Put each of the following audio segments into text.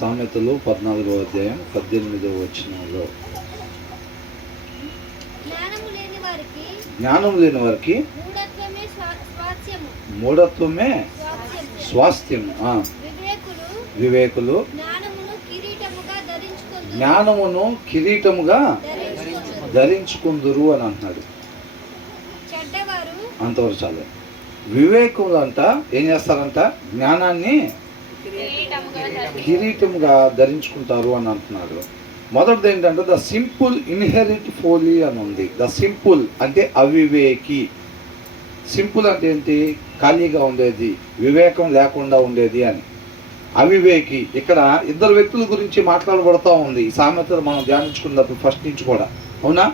సామెతలు 14వ అధ్యాయం 18వ వచనంలో జ్ఞానం లేని వారికి మూఢత్వమే స్వాస్థ్యము. వివేకులు జ్ఞానమును కిరీటముగా ధరించుకుందురు అని అంటున్నాడు. అంతవరకు చాలు. వివేకులు అంట ఏం చేస్తారంట? జ్ఞానాన్ని కిరీటముగా ధరించుకుంటారు అని అంటున్నాడు. మొదటిది ఏంటంటే ద సింపుల్ ఇన్హెరిట్ ఫోలీ అని ఉంది. ద సింపుల్ అంటే అవివేకి. సింపుల్ అంటే ఏంటి? ఖాళీగా ఉండేది, వివేకం లేకుండా ఉండేది అని. అవివేకి ఇక్కడ ఇద్దరు వ్యక్తుల గురించి మాట్లాడబడుతూ ఉంది ఈ సామెతలు మనం ధ్యానించుకున్నప్పుడు ఫస్ట్ నుంచి కూడా. అవునా?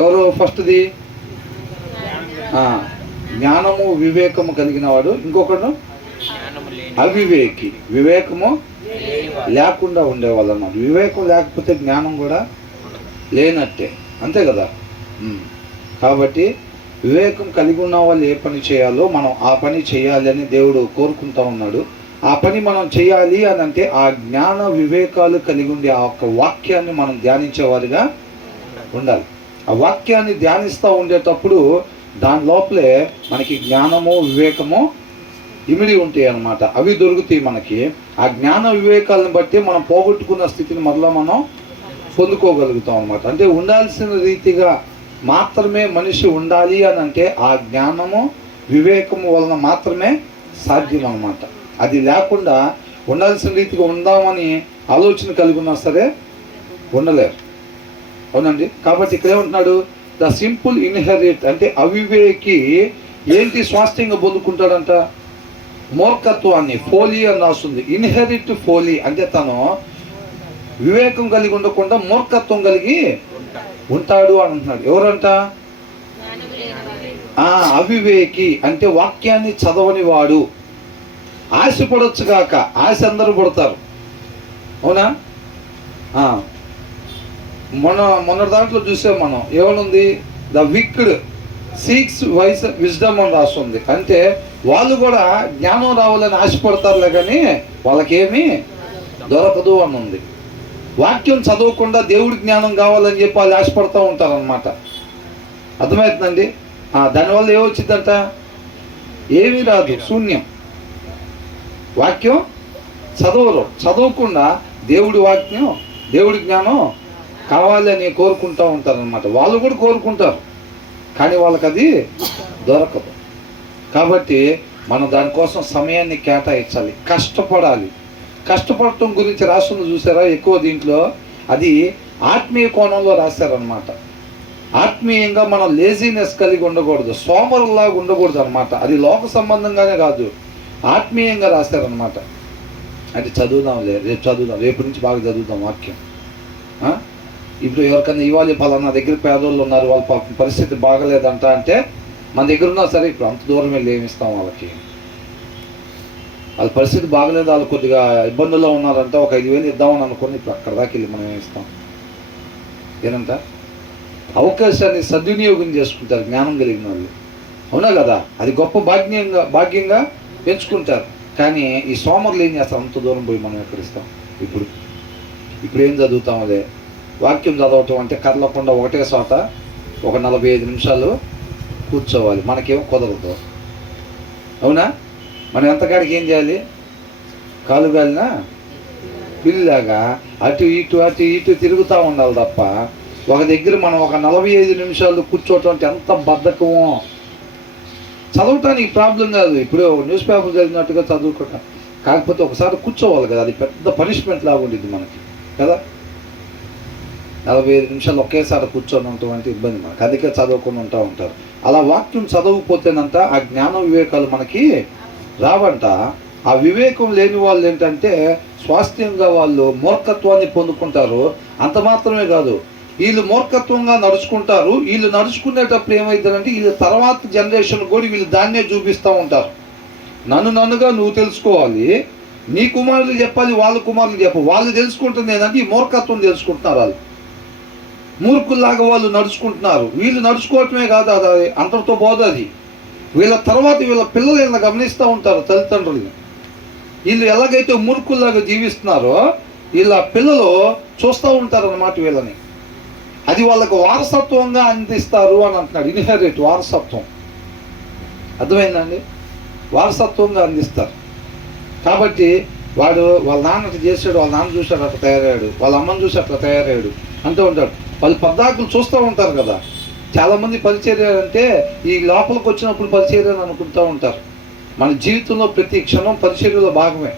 ఎవరు ఫస్ట్ది? జ్ఞానము వివేకము కలిగిన వాడు. ఇంకొకడు అవివేకి, వివేకము లేకుండా ఉండేవాళ్ళు అన్నమాట. వివేకం లేకపోతే జ్ఞానం కూడా లేనట్టే, అంతే కదా. కాబట్టి వివేకం కలిగి ఉన్న వాళ్ళు ఏ పని చేయాలో మనం ఆ పని చేయాలి అని దేవుడు కోరుకుంటా ఉన్నాడు. ఆ పని మనం చేయాలి అని అంటే ఆ జ్ఞాన వివేకాలు కలిగి ఉండే ఆ ఒక్క వాక్యాన్ని మనం ధ్యానించేవారిగా ఉండాలి. ఆ వాక్యాన్ని ధ్యానిస్తూ ఉండేటప్పుడు దాని లోపలే మనకి జ్ఞానము వివేకము ఇమిడి ఉంటాయి అన్నమాట. అవి దొరుకుతాయి మనకి. ఆ జ్ఞాన వివేకాలను బట్టి మనం పోగొట్టుకున్న స్థితిని మరలా మనం పొందుకోగలుగుతాం అన్నమాట. అంటే ఉండాల్సిన రీతిగా మాత్రమే మనిషి ఉండాలి అని అంటే ఆ జ్ఞానము వివేకము వలన మాత్రమే సాధ్యం అన్నమాట. అది లేకుండా ఉండాల్సిన రీతిగా ఉందామని ఆలోచన కలిగి ఉన్నా సరే ఉండలేరు. అవునండి. కాబట్టి ఇక్కడ ఏమంటున్నాడు? ద సింపుల్ ఇన్హెరిట్ అంటే అవివేకి ఏంటి స్వాస్థ్యంగా పొందుకుంటాడంట? మూర్ఖత్వాన్ని. ఫోలీ అని రాస్తుంది. ఇన్హెరిట్ ఫోలీ అంటే తను వివేకం కలిగి ఉండకుండా మూర్ఖత్వం కలిగి ఉంటాడు అని అంటున్నాడు. ఎవరంట? అవివేకి అంటే వాక్యాన్ని చదవని వాడు. ఆశ పడొచ్చు కాక, ఆశ అందరూ పడతారు. అవునా? మొన్న దాంట్లో చూసాం మనం. ఏమనుంది? The wicked seeks wise wisdom అని రాస్తుంది. అంటే వాళ్ళు కూడా జ్ఞానం రావాలని ఆశపడతారులే కానీ వాళ్ళకేమీ దొరకదు అని ఉంది. వాక్యం చదవకుండా దేవుడి జ్ఞానం కావాలని చెప్పి వాళ్ళు ఆశపడుతూ ఉంటారనమాట. అర్థమవుతుందండి? దానివల్ల ఏమొచ్చిందంట? ఏమీ రాదు, శూన్యం. వాక్యం చదవరు. చదవకుండా దేవుడి వాక్యం, దేవుడి జ్ఞానం కావాలని కోరుకుంటూ ఉంటారనమాట. వాళ్ళు కూడా కోరుకుంటారు కానీ వాళ్ళకి అది దొరకదు. కాబట్టి మనం దానికోసం సమయాన్ని కేటాయించాలి, కష్టపడాలి. కష్టపడటం గురించి రాస్తుంది చూసారా ఎక్కువ దీంట్లో? అది ఆత్మీయ కోణంలో రాశారనమాట. ఆత్మీయంగా మనం లేజీనెస్ కలిగి ఉండకూడదు, సోమరులాగా ఉండకూడదు అనమాట. అది లోక సంబంధంగానే కాదు, ఆత్మీయంగా రాశారనమాట. అంటే చదువుదాంలే, రేపు చదువుదాం, రేపు నుంచి బాగా చదువుదాం వాక్యం. ఇప్పుడు ఎవరికైనా ఇవ్వాలి, పలానా దగ్గర పేదోళ్ళు ఉన్నారు, వాళ్ళ పరిస్థితి బాగలేదంట అంటే మన దగ్గర ఉన్నా సరే ఇప్పుడు అంత దూరం వెళ్ళి ఏమిస్తాం వాళ్ళకి? వాళ్ళ పరిస్థితి బాగలేదు, వాళ్ళు కొద్దిగా ఇబ్బందుల్లో ఉన్నారంటే ఒక 5,000 ఇద్దామని అనుకుని ఇప్పుడు అక్కడ దాకా వెళ్ళి మనం ఏమిస్తాం? ఏనంట? అవకాశాన్ని సద్వినియోగం చేసుకుంటారు జ్ఞానం కలిగిన వాళ్ళు. అవునా కదా? అది గొప్ప భాగ్యంగా పెంచుకుంటారు. కానీ ఈ సోమరులు ఏం చేస్తారు? అంత దూరం పోయి మనం ఎక్కడిస్తాం? ఇప్పుడు ఏం చదువుతాం? అదే వాక్యం చదవటం అంటే కదలకుండా ఒకటే చోట ఒక 45 నిమిషాలు కూర్చోవాలి. మనకేమో కుదరదు. అవునా? మనం ఎంతకాడికి ఏం చేయాలి? కాలుగాలినా బిల్లులాగా అటు ఇటు తిరుగుతూ ఉండాలి తప్ప ఒక దగ్గర మనం ఒక 45 నిమిషాలు కూర్చోవటం అంటే ఎంత బద్ధకమో. చదవటానికి ప్రాబ్లం కాదు, ఇప్పుడు న్యూస్ పేపర్ చదివినట్టుగా చదువుకుంటాం. కాకపోతే ఒకసారి కూర్చోవాలి కదా, అది పెద్ద పనిష్మెంట్ లాగా ఉండిద్ది మనకి కదా. 45 నిమిషాలు ఒకేసారి కూర్చొని ఉంటామంటే ఇబ్బంది మనకి. అందుకే చదవకుండా ఉంటారు. అలా వాక్యం చదవకపోతేనంట ఆ జ్ఞాన వివేకాలు మనకి రావంట. ఆ వివేకం లేని వాళ్ళు ఏంటంటే స్వాస్థ్యంగా వాళ్ళు మూర్ఖత్వాన్ని పొందుకుంటారు. అంత మాత్రమే కాదు, వీళ్ళు మూర్ఖత్వంగా నడుచుకుంటారు. వీళ్ళు నడుచుకునేటప్పుడు ఏమవుతుందంటే వీళ్ళ తర్వాత జనరేషన్ కూడా వీళ్ళు దాన్నే చూపిస్తూ ఉంటారు. నన్నుగా నువ్వు తెలుసుకోవాలి, నీ కుమారులు చెప్పాలి, వాళ్ళ కుమారులు చెప్పాలి. వాళ్ళు తెలుసుకుంటుంది ఏంటంటే ఈ మూర్ఖత్వం తెలుసుకుంటున్నారు. వాళ్ళు మూర్ఖుల్లాగా వాళ్ళు నడుచుకుంటున్నారు. వీళ్ళు నడుచుకోవటమే కాదు, అది అంతటితో పోదు. అది వీళ్ళ తర్వాత వీళ్ళ పిల్లలు గమనిస్తూ ఉంటారు తల్లిదండ్రుల్ని. వీళ్ళు ఎలాగైతే మూర్ఖుల్లాగా జీవిస్తున్నారో వీళ్ళ పిల్లలు చూస్తూ ఉంటారు అన్నమాట వీళ్ళని. అది వాళ్ళకు వారసత్వంగా అందిస్తారు అని అంటున్నాడు. ఇన్హెరిట్, వారసత్వం. అర్థమైందండి? వారసత్వంగా అందిస్తారు. కాబట్టి వాడు వాళ్ళ నాన్న అట్లా చేశాడు, వాళ్ళ నాన్న చూశాడు అట్లా తయారయ్యాడు, వాళ్ళ అమ్మని చూసి అట్లా తయారయ్యాడు అంటూ ఉంటాడు. వాళ్ళు పద్దాకులు చూస్తూ ఉంటారు కదా. చాలామంది పరిచర్య అంటే ఈ లోపలికి వచ్చినప్పుడు పరిచర్య అని అనుకుంటూ ఉంటారు. మన జీవితంలో ప్రతి క్షణం పరిచర్యలో భాగమే.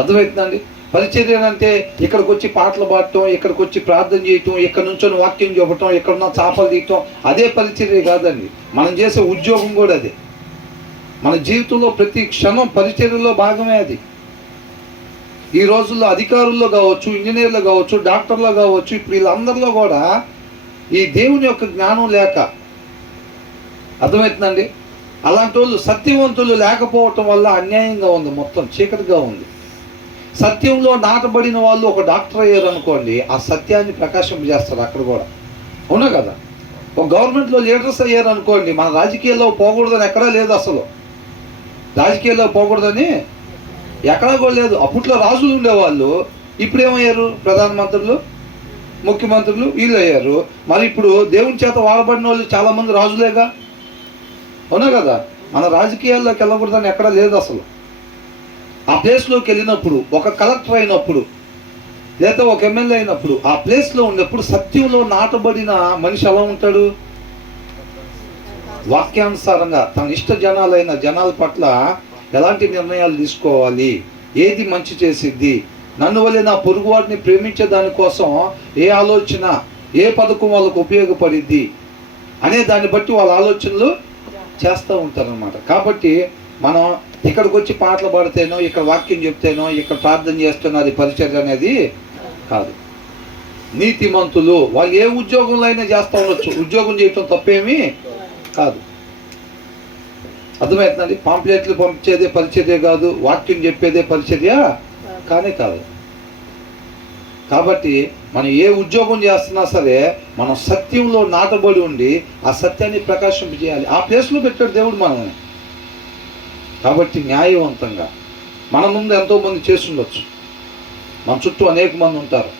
అర్థమవుతుందండి? పరిచర్య అంటే ఇక్కడికి వచ్చి పాటలు పాడటం, ఇక్కడికి వచ్చి ప్రార్థన చేయటం, ఇక్కడ నుంచొని వాక్యం చెప్పటం, ఇక్కడున్న చేపలు తీయటం, అదే పరిచర్య కాదండి. మనం చేసే ఉద్యోగం కూడా అదే. మన జీవితంలో ప్రతి క్షణం పరిచర్యలో భాగమే అది. ఈ రోజుల్లో అధికారుల్లో కావచ్చు, ఇంజనీర్లు కావచ్చు, డాక్టర్లు కావచ్చు, ఇప్పుడు వీళ్ళందరిలో కూడా ఈ దేవుని యొక్క జ్ఞానం లేక, అర్థమవుతుందండి? అలాంటి వాళ్ళు సత్యవంతులు లేకపోవటం వల్ల అన్యాయంగా ఉంది, మొత్తం చీకటిగా ఉంది. సత్యంలో నాటబడిన వాళ్ళు ఒక డాక్టర్ అయ్యారు అనుకోండి, ఆ సత్యాన్ని ప్రకాశింపజేస్తారు అక్కడ కూడా. అవునా కదా? ఒక గవర్నమెంట్లో లీడర్స్ అయ్యారు అనుకోండి, మన రాజకీయాల్లో పోకూడదని ఎక్కడా లేదు. అసలు రాజకీయాల్లో పోకూడదని ఎక్కడా కూడా లేదు. అప్పట్లో రాజులు ఉండేవాళ్ళు, ఇప్పుడు ఏమయ్యారు? ప్రధానమంత్రులు, ముఖ్యమంత్రులు వీళ్ళు అయ్యారు. మరి ఇప్పుడు దేవుని చేత వాడబడిన వాళ్ళు చాలామంది రాజులేగా. అవునా కదా? మన రాజకీయాల్లోకి వెళ్ళకూడదని ఎక్కడా లేదు అసలు. ఆ ప్లేస్లోకి వెళ్ళినప్పుడు, ఒక కలెక్టర్ అయినప్పుడు, లేదా ఒక ఎమ్మెల్యే అయినప్పుడు, ఆ ప్లేస్లో ఉన్నప్పుడు సత్యంలో నాటబడిన మనిషి ఎలా ఉంటాడు? వాక్యానుసారంగా తన ఇష్ట జనాల పట్ల ఎలాంటి నిర్ణయాలు తీసుకోవాలి, ఏది మంచి చేసిద్ది, నన్ను వల్లే నా పొరుగువాడిని ప్రేమించే దానికోసం ఏ ఆలోచన, ఏ పథకం వాళ్ళకు ఉపయోగపడిద్ది అనే దాన్ని బట్టి వాళ్ళ ఆలోచనలు చేస్తూ ఉంటారనమాట. కాబట్టి మనం ఇక్కడికి వచ్చి పాటలు పాడితేనో, ఇక్కడ వాక్యం చెప్తేనో, ఇక్కడ ప్రార్థన చేస్తేనో అది పరిచర్య అనేది కాదు. నీతిమంతులు వాళ్ళు ఏ ఉద్యోగంలో అయినా చేస్తూ ఉండొచ్చు, ఉద్యోగం చేయటం తప్పేమీ కాదు. అర్థమవుతుందండి? పాంప్లెట్లు పంపించేదే పరిచర్య కాదు, వాక్యం చెప్పేదే పరిచర్య కానే కాదు. కాబట్టి మనం ఏ ఉద్యోగం చేస్తున్నా సరే మనం సత్యంలో నాటబడి ఉండి ఆ సత్యాన్ని ప్రకాశింపజేయాలి. ఆ ప్లేస్లో పెట్టాడు దేవుడు మనల్ని. కాబట్టి న్యాయవంతంగా మన ముందు ఎంతోమంది చేస్తుండొచ్చు, మన చుట్టూ అనేక మంది ఉంటారు.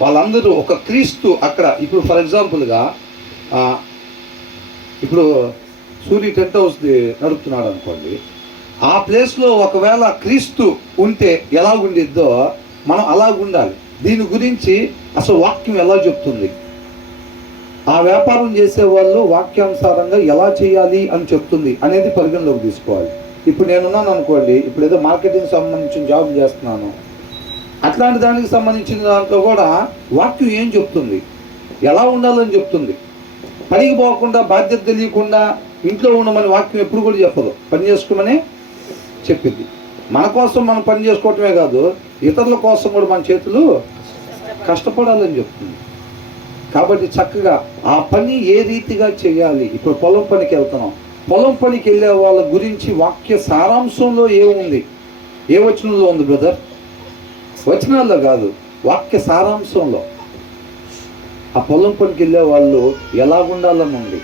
వాళ్ళందరూ ఒక క్రీస్తు అక్కడ, ఇప్పుడు ఫర్ ఎగ్జాంపుల్గా ఇప్పుడు సూర్య టెంట్ హౌస్ నడుపుతున్నాడు అనుకోండి, ఆ ప్లేస్లో ఒకవేళ క్రీస్తు ఉంటే ఎలా ఉండిద్దో మనం అలా ఉండాలి. దీని గురించి అసలు వాక్యం ఎలా చెప్తుంది, ఆ వ్యాపారం చేసే వాళ్ళు వాక్యానుసారంగా ఎలా చేయాలి అని చెప్తుంది అనేది పరిగణలోకి తీసుకోవాలి. ఇప్పుడు నేనున్నాను అనుకోండి, ఇప్పుడు ఏదో మార్కెటింగ్ సంబంధించిన జాబ్ చేస్తున్నాను, అట్లాంటి దానికి సంబంధించిన దాంట్లో కూడా వాక్యం ఏం చెప్తుంది, ఎలా ఉండాలని చెప్తుంది. పనికి పోకుండా, బాధ్యత తెలియకుండా ఇంట్లో ఉండమని వాక్యం ఎప్పుడు కూడా చెప్పదు, పని చేసుకోమని చెప్పింది. మన కోసం మనం పని చేసుకోవటమే కాదు, ఇతరుల కోసం కూడా మన చేతులు కష్టపడాలని చెప్తుంది. కాబట్టి చక్కగా ఆ పని ఏ రీతిగా చేయాలి. ఇప్పుడు పొలం పనికి వెళ్తున్నాం, పొలం పనికి వెళ్ళే వాళ్ళ గురించి వాక్య సారాంశంలో ఏముంది, ఏ వచనంలో ఉంది బ్రదర్? వచనాల్లో కాదు, వాక్య సారాంశంలో ఆ పొలం పనికి వెళ్ళే వాళ్ళు ఎలాగుండాలని ఉంది.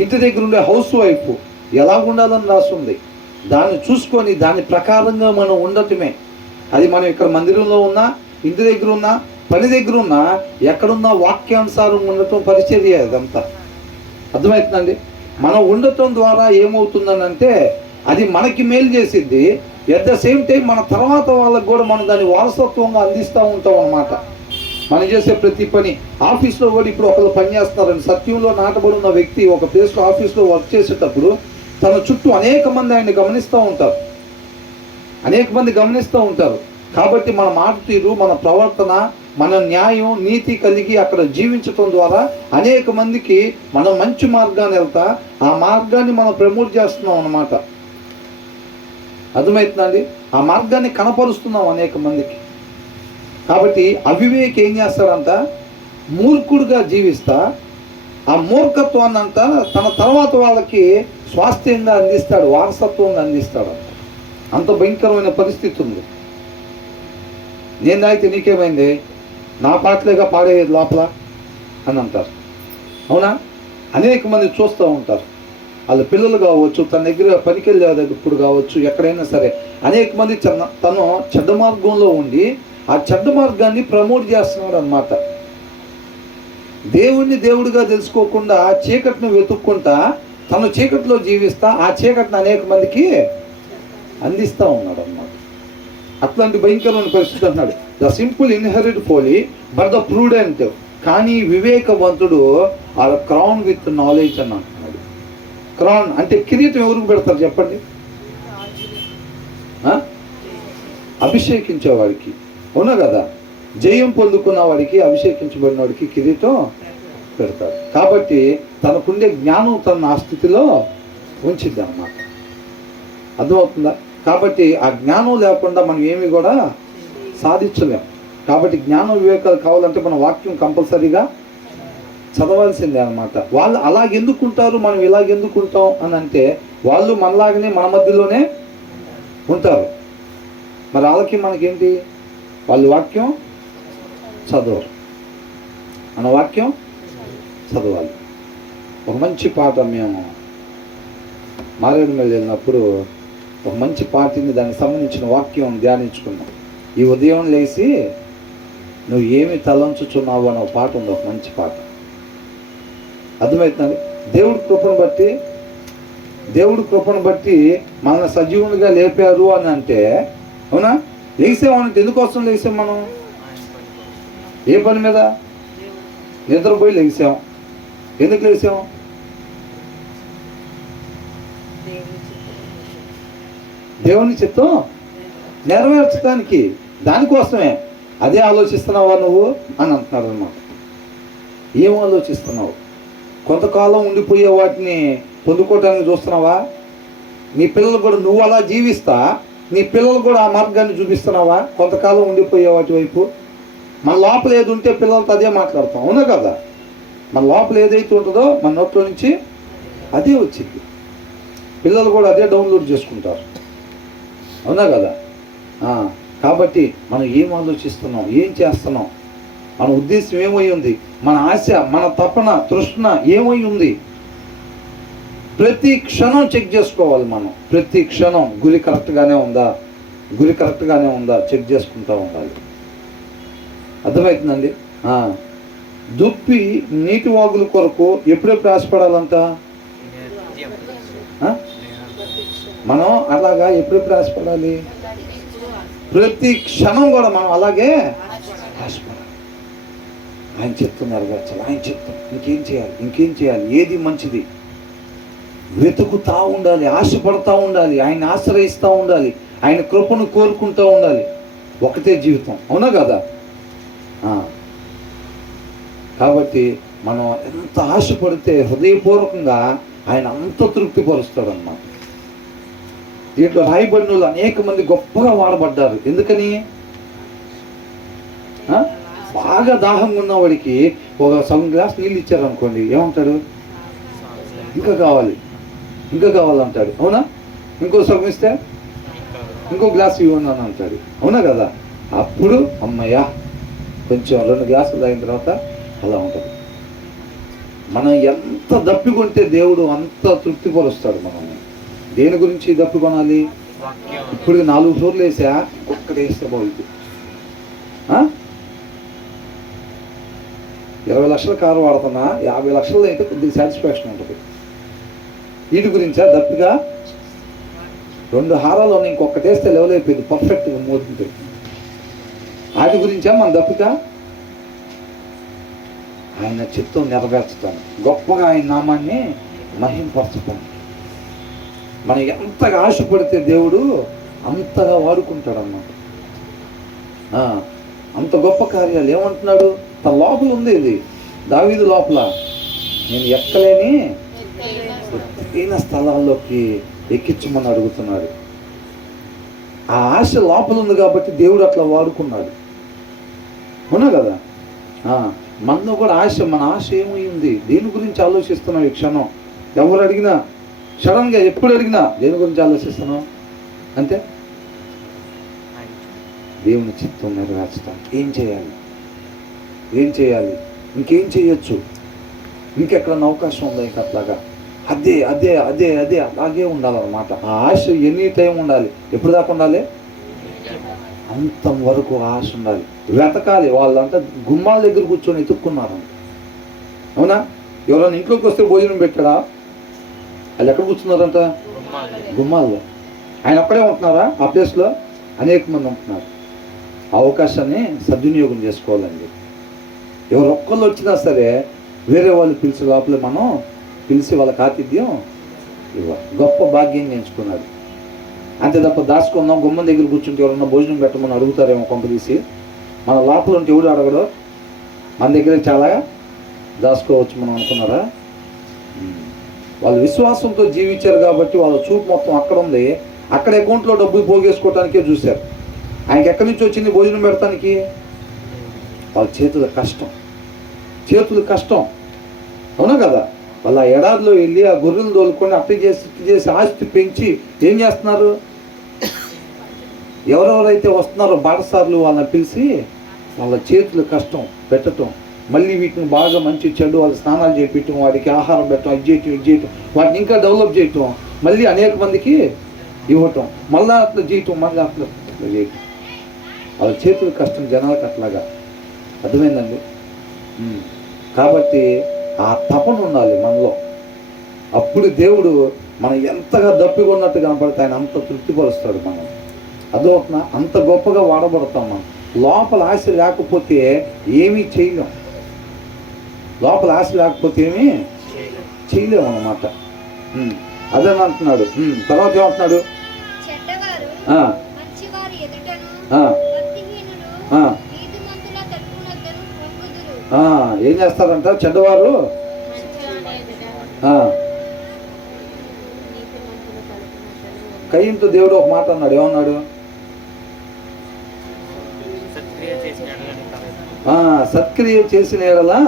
ఇంటి దగ్గర ఉండే హౌస్ వైఫ్ ఎలాగుండాలని రాస్తుంది. దాన్ని చూసుకొని దాని ప్రకారంగా మనం ఉండటమే. అది మనం ఇక్కడ మందిరంలో ఉన్నా, ఇంటి దగ్గర ఉన్నా, పని దగ్గర ఉన్నా, ఎక్కడున్నా వాక్యానుసారం ఉండటం పరిచర్య. అదంతా అర్థమవుతుందండి? మనం ఉండటం ద్వారా ఏమవుతుందని అంటే అది మనకి మేలు చేసిద్ది. ఎట్ ద సేమ్ టైం మన తర్వాత వాళ్ళకు కూడా మనం దాన్ని వారసత్వంగా అందిస్తూ ఉంటాం అన్నమాట. మనం చేసే ప్రతి పని, ఆఫీస్లో కూడా ఇప్పుడు ఒకళ్ళు పని చేస్తున్నారండి, సత్యంలో నాటబడి ఉన్న వ్యక్తి ఒక ప్లేస్లో ఆఫీస్లో వర్క్ చేసేటప్పుడు తన చుట్టూ అనేక మంది ఆయన్ని గమనిస్తూ ఉంటారు, అనేక మంది గమనిస్తూ ఉంటారు. కాబట్టి మన మాట తీరు, మన ప్రవర్తన, మన న్యాయం, నీతి కలిగి అక్కడ జీవించటం ద్వారా అనేక మందికి మనం మంచి మార్గాన్ని వెళ్తా ఆ మార్గాన్ని మనం ప్రమోట్ చేస్తున్నాం అన్నమాట. అర్థమవుతుందండి? ఆ మార్గాన్ని కనపరుస్తున్నాం అనేక మందికి. కాబట్టి అవివేక్ ఏం చేస్తాడంట, మూర్ఖుడుగా జీవిస్తా ఆ మూర్ఖత్వాన్ని అంతా తన తర్వాత వాళ్ళకి స్వాస్థ్యంగా అందిస్తాడు, వారసత్వంగా అందిస్తాడు. అంత భయంకరమైన పరిస్థితి ఉంది. నేను తాగితే నీకేమైంది, నా పాటలేగా పాడేది లోపల అని అంటారు. అవునా? అనేక మంది చూస్తూ ఉంటారు. వాళ్ళ పిల్లలు కావచ్చు, తన దగ్గర పనికి వెళ్ళేటప్పుడు కావచ్చు, ఎక్కడైనా సరే అనేక మంది తను చెడ్డ మార్గంలో ఉండి ఆ చెడ్డ మార్గాన్ని ప్రమోట్ చేస్తున్నాడు అన్నమాట. దేవుణ్ణి దేవుడిగా తెలుసుకోకుండా చీకటిని వెతుక్కుంటా తను చీకటిలో జీవిస్తా ఆ చీకటిని అనేక మందికి అందిస్తూ ఉన్నాడు అన్నమాట. అట్లాంటి భయంకరమైన పరిస్థితి అంటున్నాడు. The simple inherit Foley but the prudent, కానీ వివేకవంతుడు ఆర్ క్రౌన్ విత్ నాలెడ్జ్ అని అంటున్నాడు. క్రౌన్ అంటే కిరీటం ఎవరికి పెడతారు చెప్పండి? అభిషేకించేవాడికి, అవునా కదా? జయం పొందుకున్న వాడికి, అభిషేకించబడిన వాడికి కిరీటం పెడతాడు. కాబట్టి తనకుండే జ్ఞానం తన ఆ స్థితిలో ఉంచిద్ది అన్నమాట. అర్థమవుతుందా? కాబట్టి ఆ జ్ఞానం లేకుండా మనం ఏమి కూడా సాధించలేం. కాబట్టి జ్ఞానం వివేకాలు కావాలంటే మన వాక్యం కంపల్సరీగా చదవాల్సిందే అన్నమాట. వాళ్ళు అలాగెందుకుంటారు, మనం ఇలాగెందుకుంటాం అని అంటే వాళ్ళు మనలాగనే మన మధ్యలోనే ఉంటారు. మరి వాళ్ళకి మనకేంటి? వాళ్ళు వాక్యం చదవరు, మన వాక్యం చదవాలి. ఒక మంచి పాట మేము మారేడుమల్లి వెళ్ళినప్పుడు ఒక మంచి పాటని దానికి సంబంధించిన వాక్యం ధ్యానించుకున్నాం. ఈ ఉదయం లేచి నువ్వు ఏమి తలంచుచున్నావు అనే ఒక పాట ఉంది, ఒక మంచి పాట. అర్థమవుతుంది? దేవుడి కృపను బట్టి మన సజీవునిగా లేపారు అని అంటే, అవునా? లేసామనంటే ఎందుకోసం లేసాం మనం? ఏ పని మీద? నిద్రపోయి లేసాం. ఎందుకు లేసాం? దేవుని చిత్తం నెరవేర్చడానికి, దానికోసమే. అదే ఆలోచిస్తున్నావా నువ్వు అని అంటున్నారు అన్నమాట. ఏం ఆలోచిస్తున్నావు? కొంతకాలం ఉండిపోయే వాటిని పొందుకోవటానికి చూస్తున్నావా? నీ పిల్లలు కూడా నువ్వు అలా జీవిస్తా నీ పిల్లలు కూడా ఆ మార్గాన్ని చూపిస్తున్నావా? కొంతకాలం ఉండిపోయే వాటి వైపు. మన లోపల ఏది ఉంటే పిల్లలతో అదే మాట్లాడతాం, అవునా కదా? మన లోపల ఏదైతే ఉంటుందో మన నోట్లో నుంచి అదే వచ్చింది. పిల్లలు కూడా అదే డౌన్లోడ్ చేసుకుంటారు, అవునా కదా? కాబట్టి మనం ఏం ఆలోచిస్తున్నాం, ఏం చేస్తున్నాం, మన ఉద్దేశం ఏమై ఉంది, మన ఆశ, మన తపన, తృష్ణ ఏమై ఉంది, ప్రతి క్షణం చెక్ చేసుకోవాలి మనం. ప్రతి క్షణం గురి కరెక్ట్గానే ఉందా చెక్ చేసుకుంటూ ఉండాలి. అర్థమవుతుందండి? దుప్పి నీటి వాగుల కొరకు ఎప్పుడెప్పుడు ఆశపడాలంట? మనం అలాగా ఎప్పుడెప్పుడు ఆశపడాలి? ప్రతి క్షణం కూడా మనం అలాగే ఆశపడాలి. ఆయన చిత్తం నెరవేర్చాలి, ఆయన చిత్తం. ఇంకేం చేయాలి, ఏది మంచిది వెతుకుతూ ఉండాలి, ఆశపడతా ఉండాలి, ఆయన ఆశ్రయిస్తూ ఉండాలి, ఆయన కృపను కోరుకుంటూ ఉండాలి. ఒకటే జీవితం, అవునా కదా? కాబట్టి మనం ఎంత ఆశపడితే హృదయపూర్వకంగా ఆయన అంత తృప్తిపరుస్తాడు అన్నమాట. దీంట్లో రాయబడిన వాళ్ళు అనేక మంది గొప్పగా వాడబడ్డారు. ఎందుకని? బాగా దాహంగా ఉన్నవాడికి ఒక సగం గ్లాస్ నీళ్ళు ఇచ్చారనుకోండి, ఏమంటాడు? ఇంకా కావాలంటాడు, అవునా? ఇంకో సగం ఇస్తే ఇంకో గ్లాస్ ఇవ్వండి అని అంటాడు, అవునా కదా? అప్పుడు అమ్మయ్యా కొంచెం 2 గ్లాసులు తాగిన తర్వాత అలా ఉంటుంది. మనం ఎంత దప్పికొంటే దేవుడు అంత తృప్తిపరుస్తాడు మనల్ని. దేని గురించి దప్పికొనాలి? ఇప్పుడు 4 ఫ్లోర్లు వేసా, ఒక్కటి వేస్తే బాగుంది. 20 లక్షల కారు వాడుతున్నా, 50 లక్షలు అయితే కొద్దిగా సాటిస్ఫాక్షన్ ఉంటుంది. వీటి గురించా దప్పిగా? 2 హారాలు ఇంకొకటి వేస్తే లెవెల్ అయిపోయింది, పర్ఫెక్ట్గా మోతుంది. వాటి గురించా మన దప్పిక? ఆయన చిత్తం నెరవేర్చుతాను, గొప్పగా ఆయన నామాన్ని మహింపరచుతాను. మనం ఎంతగా ఆశపడితే దేవుడు అంతగా వాడుకుంటాడు అన్నమాట. అంత గొప్ప కార్యాలు. ఏమంటున్నాడు? తన లోపల ఉంది, ఇది దావీదు లోపల, నేను ఎక్కలేని ఎత్తైన స్థలాల్లోకి ఎక్కించమని అడుగుతున్నాడు. ఆ ఆశ లోపల ఉంది కాబట్టి దేవుడు అట్లా వాడుకున్నాడు, అవునా కదా? మనలో కూడా ఆశ, మన ఆశ ఏమై ఉంది, దేని గురించి ఆలోచిస్తున్నాం ఈ క్షణం? ఎవరు అడిగినా, సడన్గా ఎప్పుడు అడిగినా దేని గురించి ఆలోచిస్తున్నాం అంటే దేవుని చిత్తం నెరవేర్చుతాం. ఏం చేయాలి? ఇంకేం చేయొచ్చు? ఇంకెక్కడన్నా అవకాశం ఉందా? ఇంక అట్లాగా అదే అదే అదే అదే అలాగే ఉండాలన్నమాట. ఆ ఆశ ఎనీ టైం ఉండాలి. ఎప్పుడు దాకా ఉండాలి? అంతం వరకు ఆశ ఉండాలి. వెతకాలి. వాళ్ళంతా గుమ్మాల దగ్గర కూర్చొని ఎత్తుక్కున్నారంట. అవునా? ఎవరైనా ఇంట్లోకి వస్తే భోజనం పెట్టాడా? వాళ్ళు ఎక్కడ కూర్చున్నారంట? గుమ్మాల్లో. ఆయన ఒక్కడే ఉంటున్నారా ఆ ప్లేస్లో? అనేక మంది ఉంటున్నారు. అవకాశాన్ని సద్వినియోగం చేసుకోవాలండి. ఎవరు ఒక్కళ్ళు వచ్చినా సరే వేరే వాళ్ళు పిలిచి లోపల మనం పిలిచి వాళ్ళకి ఆతిథ్యం ఇవ్వాలి. గొప్ప భాగ్యం ఎంచుకున్నాడు. అంతే తప్ప దాచుకుందాం గుమ్మం దగ్గర కూర్చుంటే ఎవరన్నా భోజనం పెట్టమని అడుగుతారేమో కొంపదీసి. మన లోపల ఉంటే ఎవడు అడగడు. మన దగ్గర చాలా దాచుకోవచ్చు మనం అనుకున్నారా? వాళ్ళు విశ్వాసంతో జీవించారు కాబట్టి వాళ్ళ చూపు మొత్తం అక్కడ ఉంది. అక్కడ అకౌంట్లో డబ్బులు పోగేసుకోవటానికే చూశారు. ఆయనకి ఎక్కడి నుంచి వచ్చింది భోజనం పెడతానికి? వాళ్ళ చేతుల కష్టం. చేతులు కష్టం. అవునా కదా? వాళ్ళ ఎడారిలో వెళ్ళి ఆ గొర్రెలు తోలుకొని అట్టు చేసి ఆస్తి పెంచి ఏం చేస్తున్నారు? ఎవరెవరైతే వస్తున్నారో బాటసార్లు వాళ్ళని పిలిచి వాళ్ళ చేతులు కష్టం పెట్టడం, మళ్ళీ వీటిని బాగా మంచి చెడు వాళ్ళు స్నానాలు చేయించడం, వాడికి ఆహారం పెట్టడం, ఇది చేయటం, వాటిని ఇంకా డెవలప్ చేయటం, మళ్ళీ అనేక మందికి ఇవ్వటం, మళ్ళీ అట్లా చేయటం, మళ్ళీ అట్లా చేయటం. వాళ్ళ చేతులు కష్టం జనాలకు అట్లాగా. అర్థమైందండి? కాబట్టి ఆ తపన ఉండాలి మనలో. అప్పుడు దేవుడు మనం ఎంతగా దప్పిగా ఉన్నట్టు కనపడితే ఆయన అంత తృప్తిపరుస్తాడు మనం. అదొక అంత గొప్పగా వాడబడతాం మనం. లోపల ఆశ లేకపోతే ఏమీ చేయలేం. లోపల ఆశ లేకపోతే ఏమీ చేయలేము అన్నమాట. అదే అంటున్నాడు. తర్వాత ఏమంటున్నాడు? ఏం చేస్తారంట చెడ్డవారు? కయ్యంతో దేవుడు ఒక మాట అన్నాడు. ఏమన్నాడు? సత్క్రియ చేసిన ఎడలా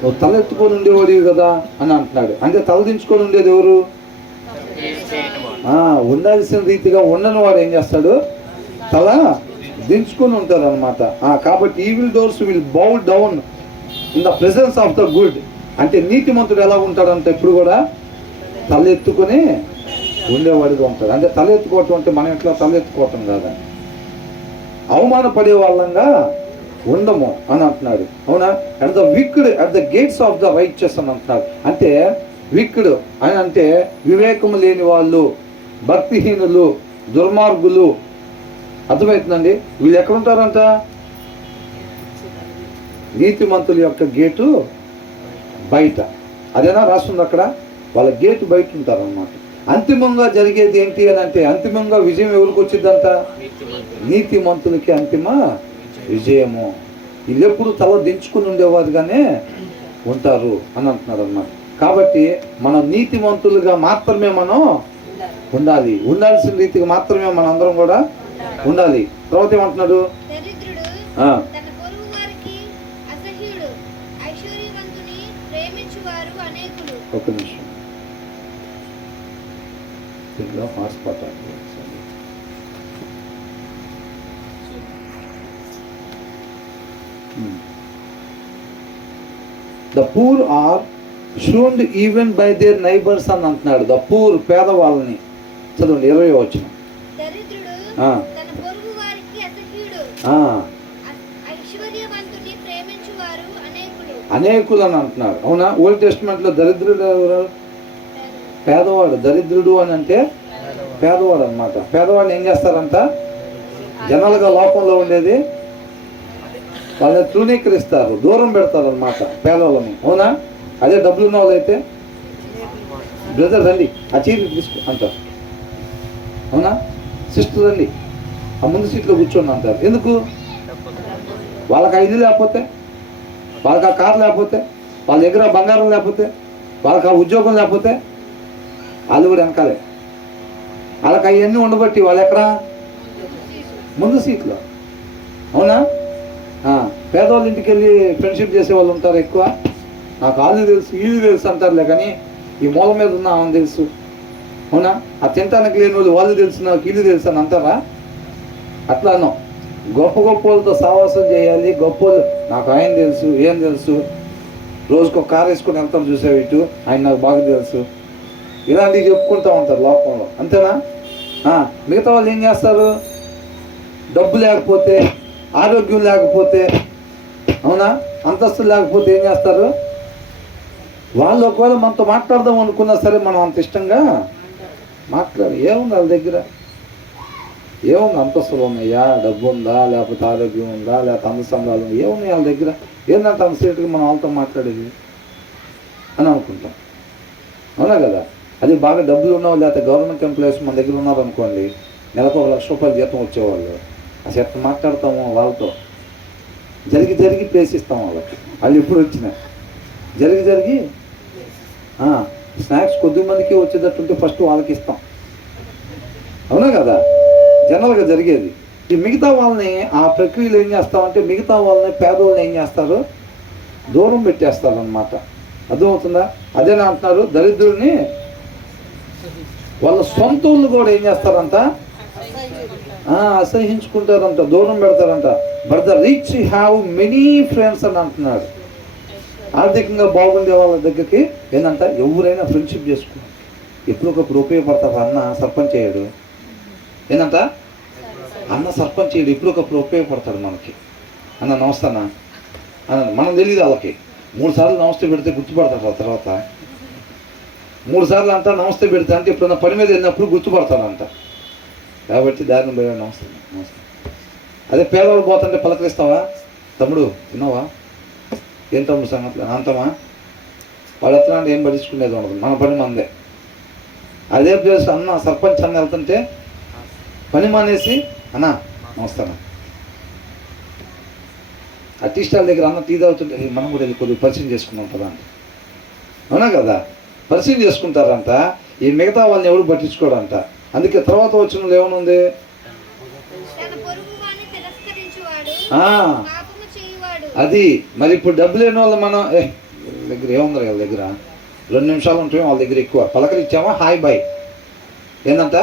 నువ్వు తలెత్తుకొని ఉండేవాడివి కదా అని అంటున్నాడు. అంటే తలదించుకొని ఉండేది ఎవరు? ఉండాల్సిన రీతిగా ఉండని వాడు ఏం చేస్తాడు? తల దించుకొని ఉంటారు అనమాట. కాబట్టి evil doors will bow down in the presence of the good. అంటే నీతిమంతుడు ఎలా ఉంటాడంటే ఎప్పుడు కూడా తలెత్తుకొని ఉండేవాడిగా ఉంటాడు. అంటే తలెత్తుకోవటం అంటే మనం ఎట్లా తలెత్తుకోవటం కాదా, అవమానపడే వాళ్ళంగా ఉండము అని అంటున్నాడు. అవునా? And the wicked at the gates of the righteous అని అంటున్నాడు. అంటే విక్డ్ అని అంటే వివేకము లేని వాళ్ళు, భక్తిహీనులు, దుర్మార్గులు. అర్థమవుతుందండి? వీళ్ళు ఎక్కడుంటారంట? నీతిమంతుల యొక్క గేటు బయట. అదేనా రాస్తుంది అక్కడ? వాళ్ళ గేటు బయట ఉంటారన్నమాట. అంతిమంగా జరిగేది ఏంటి అని అంటే, అంతిమంగా విజయం ఎవరికి వచ్చిందంట? నీతిమంతులకి అంతిమ విజయము. వీళ్ళు ఎప్పుడు తల దించుకుని ఉండేవారుగానే ఉంటారు అని అంటున్నారు అన్నమాట. కాబట్టి మనం నీతిమంతులుగా మాత్రమే మనం ఉండాలి. ఉండాల్సిన రీతిగా మాత్రమే మనం అందరం కూడా ఉండాలి. తర్వాత ఏమంటున్నాడు? ఒక నిమిషం దీంట్లో hotspot. The poor are shunned even by their neighbours అని అంటున్నాడు. ద పూర్ పేదవాళ్ళని. చదవండి 20వ వచనం. అనేకులు అని అంటున్నాడు. అవునా? ఓల్డ్ టెస్టిమెంట్ లో దరిద్రుడు ఎవరు? పేదవాడు. దరిద్రుడు అని అంటే పేదవాడు అనమాట. పేదవాడిని ఏం చేస్తారంట? జనాలుగా లోకంలో ఉండేది వాళ్ళని తృణీకరిస్తారు, దూరం పెడతారు అనమాట పేదవాళ్ళని. అవునా? అదే డబ్బులు ఉన్న వాళ్ళు అయితే బ్రదర్ రండి ఆ చీర తీసుకో అంటారు. అవునా? సిస్టర్ రండి ఆ ముందు సీట్లో కూర్చోండి అంటారు. ఎందుకు? వాళ్ళకి ఆ ఇల్లు లేకపోతే, వాళ్ళకి ఆ కారు లేకపోతే, వాళ్ళ దగ్గర బంగారం లేకపోతే, వాళ్ళకి ఆ ఉద్యోగం లేకపోతే వాళ్ళు కూడా వెనకాలే. వాళ్ళకి అవన్నీ ఉండబట్టి వాళ్ళు ఎక్కడ? ముందు సీట్లో. అవునా? పేదవాళ్ళ ఇంటికి వెళ్ళి ఫ్రెండ్షిప్ చేసే వాళ్ళు ఉంటారు ఎక్కువ. నాకు వాళ్ళు తెలుసు వీళ్ళు తెలుసు అంటారులే, కానీ ఈ మూల మీద ఉన్న ఆమె తెలుసు. అవునా? ఆ తింటానికి లేని వాళ్ళు వాళ్ళు తెలుసు, నాకు వీళ్ళు తెలుసు అని అంటారా? అట్లానో గొప్ప గొప్ప వాళ్ళతో సావాసం చేయాలి. గొప్ప నాకు ఆయన తెలుసు, ఏం తెలుసు. రోజుకు ఒక కారు వేసుకొని వెళ్తారు చూసావు ఇటు, ఆయన నాకు బాగా తెలుసు, ఇలాంటివి చెప్పుకుంటూ ఉంటారు లోకంలో, అంతేనా? మిగతా వాళ్ళు ఏం చేస్తారు? డబ్బు లేకపోతే, ఆరోగ్యం లేకపోతే, అవునా, అంతస్తు లేకపోతే ఏం చేస్తారు? వాళ్ళు ఒకవేళ మనతో మాట్లాడదాం అనుకున్నా సరే మనం అంత ఇష్టంగా మాట్లాడు. ఏముంది వాళ్ళ దగ్గర? ఏముంది? అంతస్తులు ఉన్నాయా, డబ్బు ఉందా, లేకపోతే ఆరోగ్యం ఉందా, లేకపోతే అందసందాలు ఏమున్నాయి వాళ్ళ దగ్గర? ఏంటంటే అంత సేటుగా మనం వాళ్ళతో మాట్లాడేది అని అనుకుంటాం, అవునా కదా? అది బాగా డబ్బులు ఉన్నావు, లేకపోతే గవర్నమెంట్ ఎంప్లాయీస్ మన దగ్గర ఉన్నారనుకోండి, నెలకు 1,00,000 రూపాయలు జీతం వచ్చేవాళ్ళు, అసలు ఎట్లా మాట్లాడతాము వాళ్ళతో? జరిగి ప్లేసిస్తాం వాళ్ళకి. వాళ్ళు ఎప్పుడు వచ్చినా జరిగి స్నాక్స్ కొద్ది మందికి వచ్చేటట్టుంటే ఫస్ట్ వాళ్ళకి ఇస్తాం, అవునా కదా? జనరల్గా జరిగేది. ఈ మిగతా వాళ్ళని ఆ ప్రక్రియలు ఏం చేస్తామంటే, మిగతా వాళ్ళని, పేదవాళ్ళని ఏం చేస్తారు? దూరం పెట్టేస్తారు అన్నమాట. అర్థమవుతుందా? అదేనా అంటున్నారు, దరిద్రుడిని వాళ్ళ సొంత వాళ్ళు కూడా ఏం చేస్తారంట? అసహించుకుంటారంట, దూరం పెడతారంట. But the rich have many friends అని అంటున్నాడు. ఆర్థికంగా బాగుండే వాళ్ళ దగ్గరికి ఏంటంట, ఎవరైనా ఫ్రెండ్షిప్ చేసుకున్నారు, ఎప్పుడొకప్పుడు ఉపయోగపడతారు. అన్న సర్పంచ్ అయ్యాడు, ఏంటంట, అన్న సర్పంచ్ అయ్యాడు, ఎప్పుడొకప్పుడు ఉపయోగపడతాడు మనకి. అన్న నమస్తేనా అన్న, మనం తెలియదు వాళ్ళకి. 3 సార్లు నమస్తే పెడితే గుర్తుపడతాడు. ఆ తర్వాత 3 సార్లు అంట నమస్తే పెడితే అంటే ఎప్పుడన్నా పని మీద వెళ్ళినప్పుడు గుర్తుపడతాడంట. కాబట్టి దారిని పోయాడు, నమస్తే నమస్తే. అదే పేదవాళ్ళు పోతుంటే పలకరిస్తావా, తమ్ముడు తిన్నావా, ఏం తమ్ముడు సంగతులు అంతమా, వాళ్ళు ఎట్లా అంటే ఏం పట్టించుకునేది ఉండదు, మన పని మందే. అదే ప్లేస్ అన్న సర్పంచ్ అన్న వెళ్తుంటే పని మానేసి అన్నా నమస్తాను. ఆ టీ స్టాల్ దగ్గర అన్న టీ తాగుతుంటే మనం కూడా వెళ్ళి కొద్దిగా పరిచయం చేసుకున్నాం కదా అంట, అవునా కదా? పరిచయం చేసుకుంటారంట. ఈ మిగతా వాళ్ళని ఎవరు పట్టించుకోడంట. అందుకే తర్వాత వచ్చిన వాళ్ళు ఏమనుంది, అది మరి. ఇప్పుడు డబ్బు లేని వాళ్ళు మనం దగ్గర ఏముంది, వాళ్ళ దగ్గర 2 నిమిషాలు ఉంటాయి, వాళ్ళ దగ్గర ఎక్కువ పలకరిచ్చామా హాయ్ బాయ్. ఏంటంట,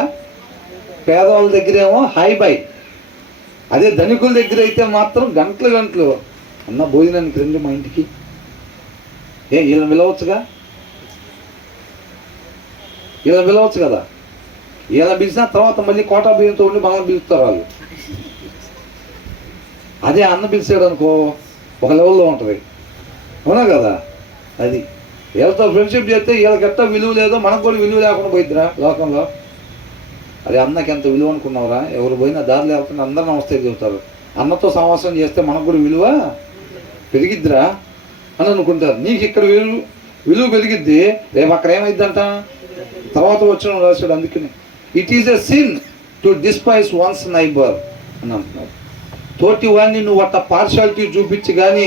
పేదవాళ్ళ దగ్గర ఏమో హాయ్ బాయ్. అదే ధనికుల దగ్గర అయితే మాత్రం గంటలు అన్న భోజనానికి రండి మా ఇంటికి, వీళ్ళని పిలవచ్చుగా, వీళ్ళని పిలవచ్చు కదా. వీళ్ళని పిలిచిన తర్వాత మళ్ళీ కోటా బియ్యంతో ఉండి మనల్ని పిలుస్తారు వాళ్ళు. అదే అన్న పిలిచాడు అనుకో, ఒక లెవెల్లో ఉంటుంది, అవునా కదా? అది వీళ్ళతో ఫ్రెండ్షిప్ చేస్తే వీళ్ళకి ఎట్ట విలువ లేదో మనకు కూడా విలువ లేకుండా పోయిద్దిరా లోకంలో. అది అన్నకి ఎంత విలువ అనుకున్నావురా? ఎవరు పోయినా దారిలో వెళ్తున్నా అందరూ నమస్తే చెబుతారు. అన్నతో సమావేశం చేస్తే మనకు కూడా విలువ పెరిగిద్దిరా అని అనుకుంటారు. నీకు ఇక్కడ విలువ పెరిగిద్ది, రేపు అక్కడ ఏమైద్దంట, తర్వాత వచ్చిన రాశాడు. అందుకని it is a sin to despise once neighbour అని అంటున్నారు. తోటి వాడిని నువ్వు అట్ట పార్షాలిటీ చూపించి కానీ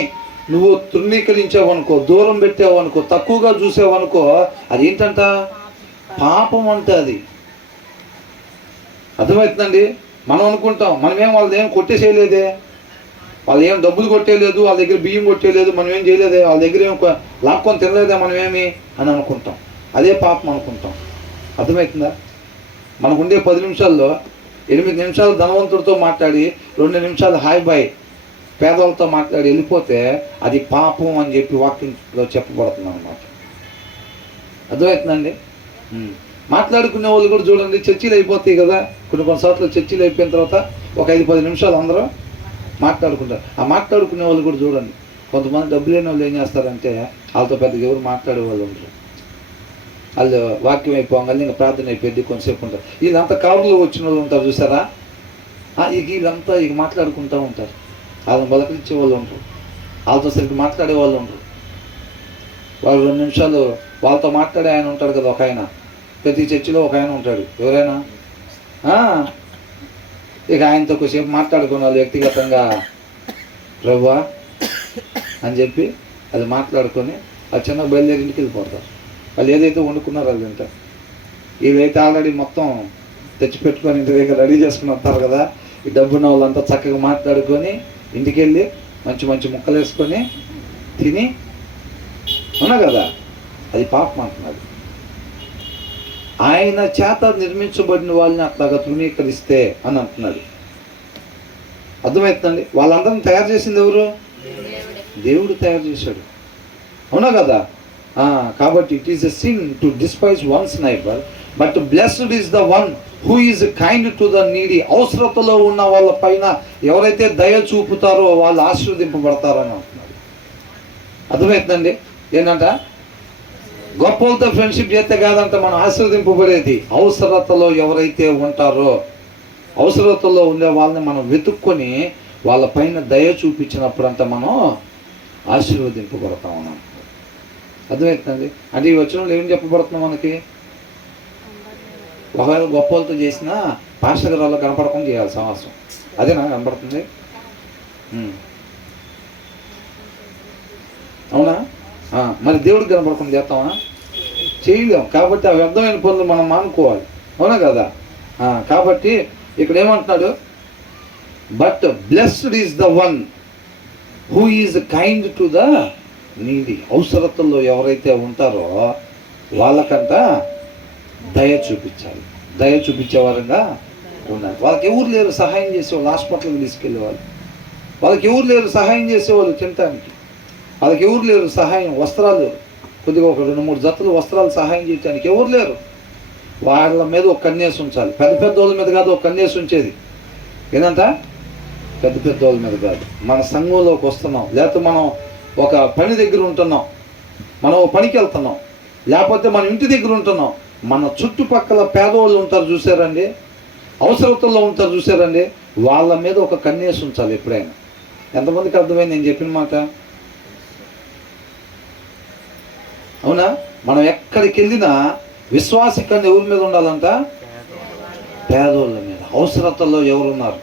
నువ్వు తృణీకరించావనుకో, దూరం పెట్టావనుకో, తక్కువగా చూసావనుకో, అది ఏంటంట, పాపం అంటే. అది అర్థమవుతుందండి? మనం అనుకుంటాం మనమేం వాళ్ళది ఏం కొట్టేసేయలేదే, వాళ్ళు ఏం డబ్బులు కొట్టేయలేదు, వాళ్ళ దగ్గర బియ్యం కొట్టేయలేదు, మనం ఏం చేయలేదే, వాళ్ళ దగ్గర ఏం లాక్కొని తినలేదే మనమేమి అని అనుకుంటాం. అదే పాపం అనుకుంటాం. అర్థమవుతుందా? మనకు ఉండే 10 నిమిషాల్లో 8 నిమిషాలు ధనవంతుడితో మాట్లాడి 2 నిమిషాలు హాయ్ బాయ్ పేదలతో మాట్లాడి వెళ్ళిపోతే అది పాపం అని చెప్పి వాక్యంలో చెప్పబడుతుంది అన్నమాట. అర్థమవుతుందండి? మాట్లాడుకునే వాళ్ళు కూడా చూడండి, చర్చీలు అయిపోతాయి కదా, కొన్ని సార్లు చర్చీలు అయిపోయిన తర్వాత ఒక 5-10 నిమిషాలు అందరూ మాట్లాడుకుంటారు. ఆ మాట్లాడుకునే వాళ్ళు కూడా చూడండి, కొంతమంది డబ్బు లేని వాళ్ళు ఏం చేస్తారంటే వాళ్ళతో పెద్దగా ఎవరు మాట్లాడే వాళ్ళు ఉంటారు. వాళ్ళు వాక్యం అయిపోగానే ఇంకా ప్రార్థన అయిపోయింది, కొంతసేపు ఉంటారు. వీళ్ళంతా కారులో వచ్చిన వాళ్ళు ఉంటారు చూసారా, వీళ్ళంతా ఇక మాట్లాడుకుంటూ ఉంటారు. వాళ్ళని బలకరించే వాళ్ళు ఉంటారు, వాళ్ళతో సరిగ్గా మాట్లాడే వాళ్ళు ఉంటారు. వాళ్ళు 2 నిమిషాలు వాళ్ళతో మాట్లాడే ఆయన ఉంటాడు కదా, ఒక ఆయన, ప్రతి చర్చిలో ఒక ఆయన ఉంటాడు. ఎవరైనా ఇక ఆయనతో కొద్దిసేపు మాట్లాడుకున్న వాళ్ళు వ్యక్తిగతంగా ప్రభువా అని చెప్పి అది మాట్లాడుకొని ఆ చిన్న బయలుదేరి ఇంటికి వెళ్ళిపోతారు. వాళ్ళు ఏదైతే వండుకున్నారో అది తింటారు. వీళ్ళైతే ఆల్రెడీ మొత్తం తెచ్చిపెట్టుకొని ఇంటి దగ్గర రెడీ చేసుకుని వస్తారు కదా. ఈ డబ్బున్న వాళ్ళంతా చక్కగా మాట్లాడుకొని ఇంటికి వెళ్ళి మంచి మంచి ముక్కలు వేసుకొని తిని, అవునా కదా? అది పాపం అంటున్నాడు. ఆయన చేత నిర్మించబడిన వాళ్ళని అట్లాగా తృణీకరిస్తే అని అంటున్నాడు. అర్థమవుతుందండి? వాళ్ళందరిని తయారు చేసింది ఎవరు? దేవుడు తయారు చేశాడు. అవునా కదా? కాబట్టి it is a sin to despise one's neighbour, but blessed is the one who is kind to the needy. అవసరతలో ఉన్న వాళ్ళ పైన ఎవరైతే దయ చూపుతారో వాళ్ళు ఆశీర్వదింపబడతారని అంటున్నారు. అర్థమవుతుందండి? ఏంటంట, గొప్పలతో ఫ్రెండ్షిప్ చేస్తే కాదంట మనం ఆశీర్వదింపబడేది. అవసరతలో ఎవరైతే ఉంటారో, అవసరతలో ఉండే వాళ్ళని మనం వెతుక్కొని వాళ్ళ పైన దయ చూపించినప్పుడు అంట మనం ఆశీర్వదింపబడతాం అన్నాం. అర్థమవుతుందండి? అంటే ఈ వచనంలో ఏం చెప్పబడుతున్నాం మనకి? ఒకవేళ గొప్పలతో చేసినా పాస్టర్ గారు వాళ్ళు కనపడకుండా చేయాలి సమాసం. అదేనా కనపడుతుంది? అవునా? మరి దేవుడికి కనపడకుండా చేస్తామా? చేయలేం. కాబట్టి ఆ వ్యర్థమైన పనులు మనం మానుకోవాలి. అవునా కదా? కాబట్టి ఇక్కడ ఏమంటున్నాడు, but blessed is the one who is kind to the needy. అవసరతల్లో ఎవరైతే ఉంటారో వాళ్ళకంట దయ చూపించాలి. దయ చూపించేవారంగా ఉండాలి. వాళ్ళకి ఎవరు లేరు సహాయం చేసేవాళ్ళు, హాస్పిటల్కి తీసుకెళ్ళేవాళ్ళు. వాళ్ళకి ఎవరు లేరు సహాయం చేసేవాళ్ళు తినటానికి. వాళ్ళకి ఎవరు లేరు సహాయం, వస్త్రాలు కొద్దిగా ఒక 2-3 జతలు వస్త్రాలు సహాయం చేయడానికి ఎవరు లేరు. వాళ్ళ మీద ఒక కన్నేసి ఉంచాలి. పెద్ద పెద్ద వాళ్ళ మీద కాదు ఒక కన్నేసి ఉంచేది. ఏంటంట, పెద్ద పెద్ద వాళ్ళ మీద కాదు. మన సంఘంలోకి వస్తున్నాం, లేకపోతే మనం ఒక పని దగ్గర ఉంటున్నాం, మనం ఒక పనికి వెళ్తున్నాం, లేకపోతే మన ఇంటి దగ్గర ఉంటున్నాం, మన చుట్టుపక్కల పేదవాళ్ళు ఉంటారు చూసారండి, అవసరతల్లో ఉంటారు చూసారండి, వాళ్ళ మీద ఒక కన్నేసి ఉంచాలి ఎప్పుడైనా. ఎంతమందికి అర్థమైంది నేను చెప్పిన మాట? అవునా? మనం ఎక్కడికి వెళ్ళినా విశ్వాసి కన్ను ఎవరి మీద ఉండాలంట? పేదోళ్ళ మీద. అవసరతల్లో ఎవరున్నారు?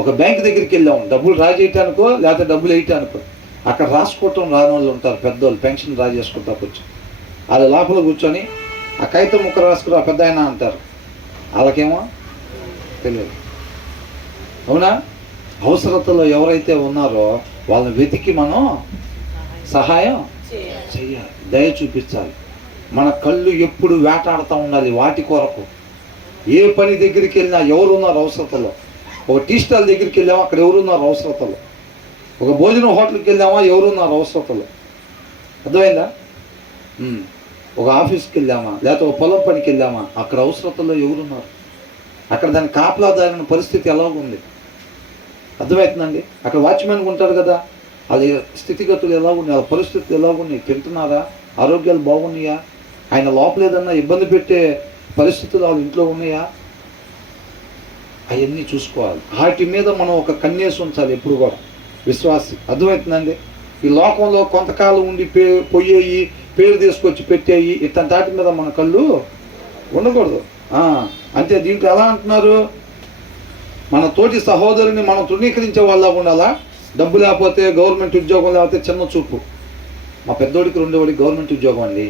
ఒక బ్యాంక్ దగ్గరికి వెళ్ళాము, డబ్బులు డ్రా చేయటానికో లేకపోతే డబ్బులు వేయటానికో, అక్కడ రాసుకోవటం రాని వాళ్ళు ఉంటారు, పెద్దోళ్ళు పెన్షన్ డ్రా చేసుకుంటా కూర్చొని. వాళ్ళు లోపల కూర్చొని ఆ కాగితం ముక్క రాసుకురా పెద్ద ఆయన అంటారు. వాళ్ళకేమో తెలియదు. అవునా? అవసరతలో ఎవరైతే ఉన్నారో వాళ్ళని వెతికి మనం సహాయం చెయ్యాలి, దయ చూపించాలి. మన కళ్ళు ఎప్పుడు వేటాడుతూ ఉండాలి వాటి కొరకు. ఏ పని దగ్గరికి వెళ్ళినా ఎవరున్నారు అవసరతలో. ఒక టీ స్టాల్ దగ్గరికి వెళ్ళామా, అక్కడ ఎవరున్నారు అవసరతలో. ఒక భోజనం హోటల్కి వెళ్ళామా, ఎవరున్నారు అవసరతలో. అర్థమైందా? ఒక ఆఫీస్కి వెళ్ళామా, లేకపోతే ఒక పొలం పనికి వెళ్ళామా, అక్కడ అవసరతలో ఎవరున్నారు. అక్కడ దాని కాపలాదారిన పరిస్థితి ఎలా ఉంది. అర్థమవుతుందండి? అక్కడ వాచ్మెన్గా ఉంటారు కదా, వాళ్ళ స్థితిగతులు ఎలా ఉన్నాయి, వాళ్ళ పరిస్థితులు ఎలా ఉన్నాయి, తింటున్నారా, ఆరోగ్యాలు బాగున్నాయా, ఆయన లోపల ఏదన్నా ఇబ్బంది పెట్టే పరిస్థితులు వాళ్ళ ఇంట్లో ఉన్నాయా, అవన్నీ చూసుకోవాలి. వాటి మీద మనం ఒక కన్నేసి ఉంచాలి ఎప్పుడు కూడా విశ్వాసి. అర్థమవుతుందండి? ఈ లోకంలో కొంతకాలం ఉండి పోయేయి, పేరు తీసుకొచ్చి పెట్టేయి, ఇట్లాంటి వాటి మీద మన కళ్ళు ఉండకూడదు. అంతే. దీంట్లో ఎలా అంటున్నారు, మన తోటి సహోదరుని మనం తృణీకరించే వాళ్ళ ఉండాలా. డబ్బు లేకపోతే, గవర్నమెంట్ ఉద్యోగం లేకపోతే చిన్న చూపు. మా పెద్దోడికి 2వాడికి గవర్నమెంట్ ఉద్యోగం అండి,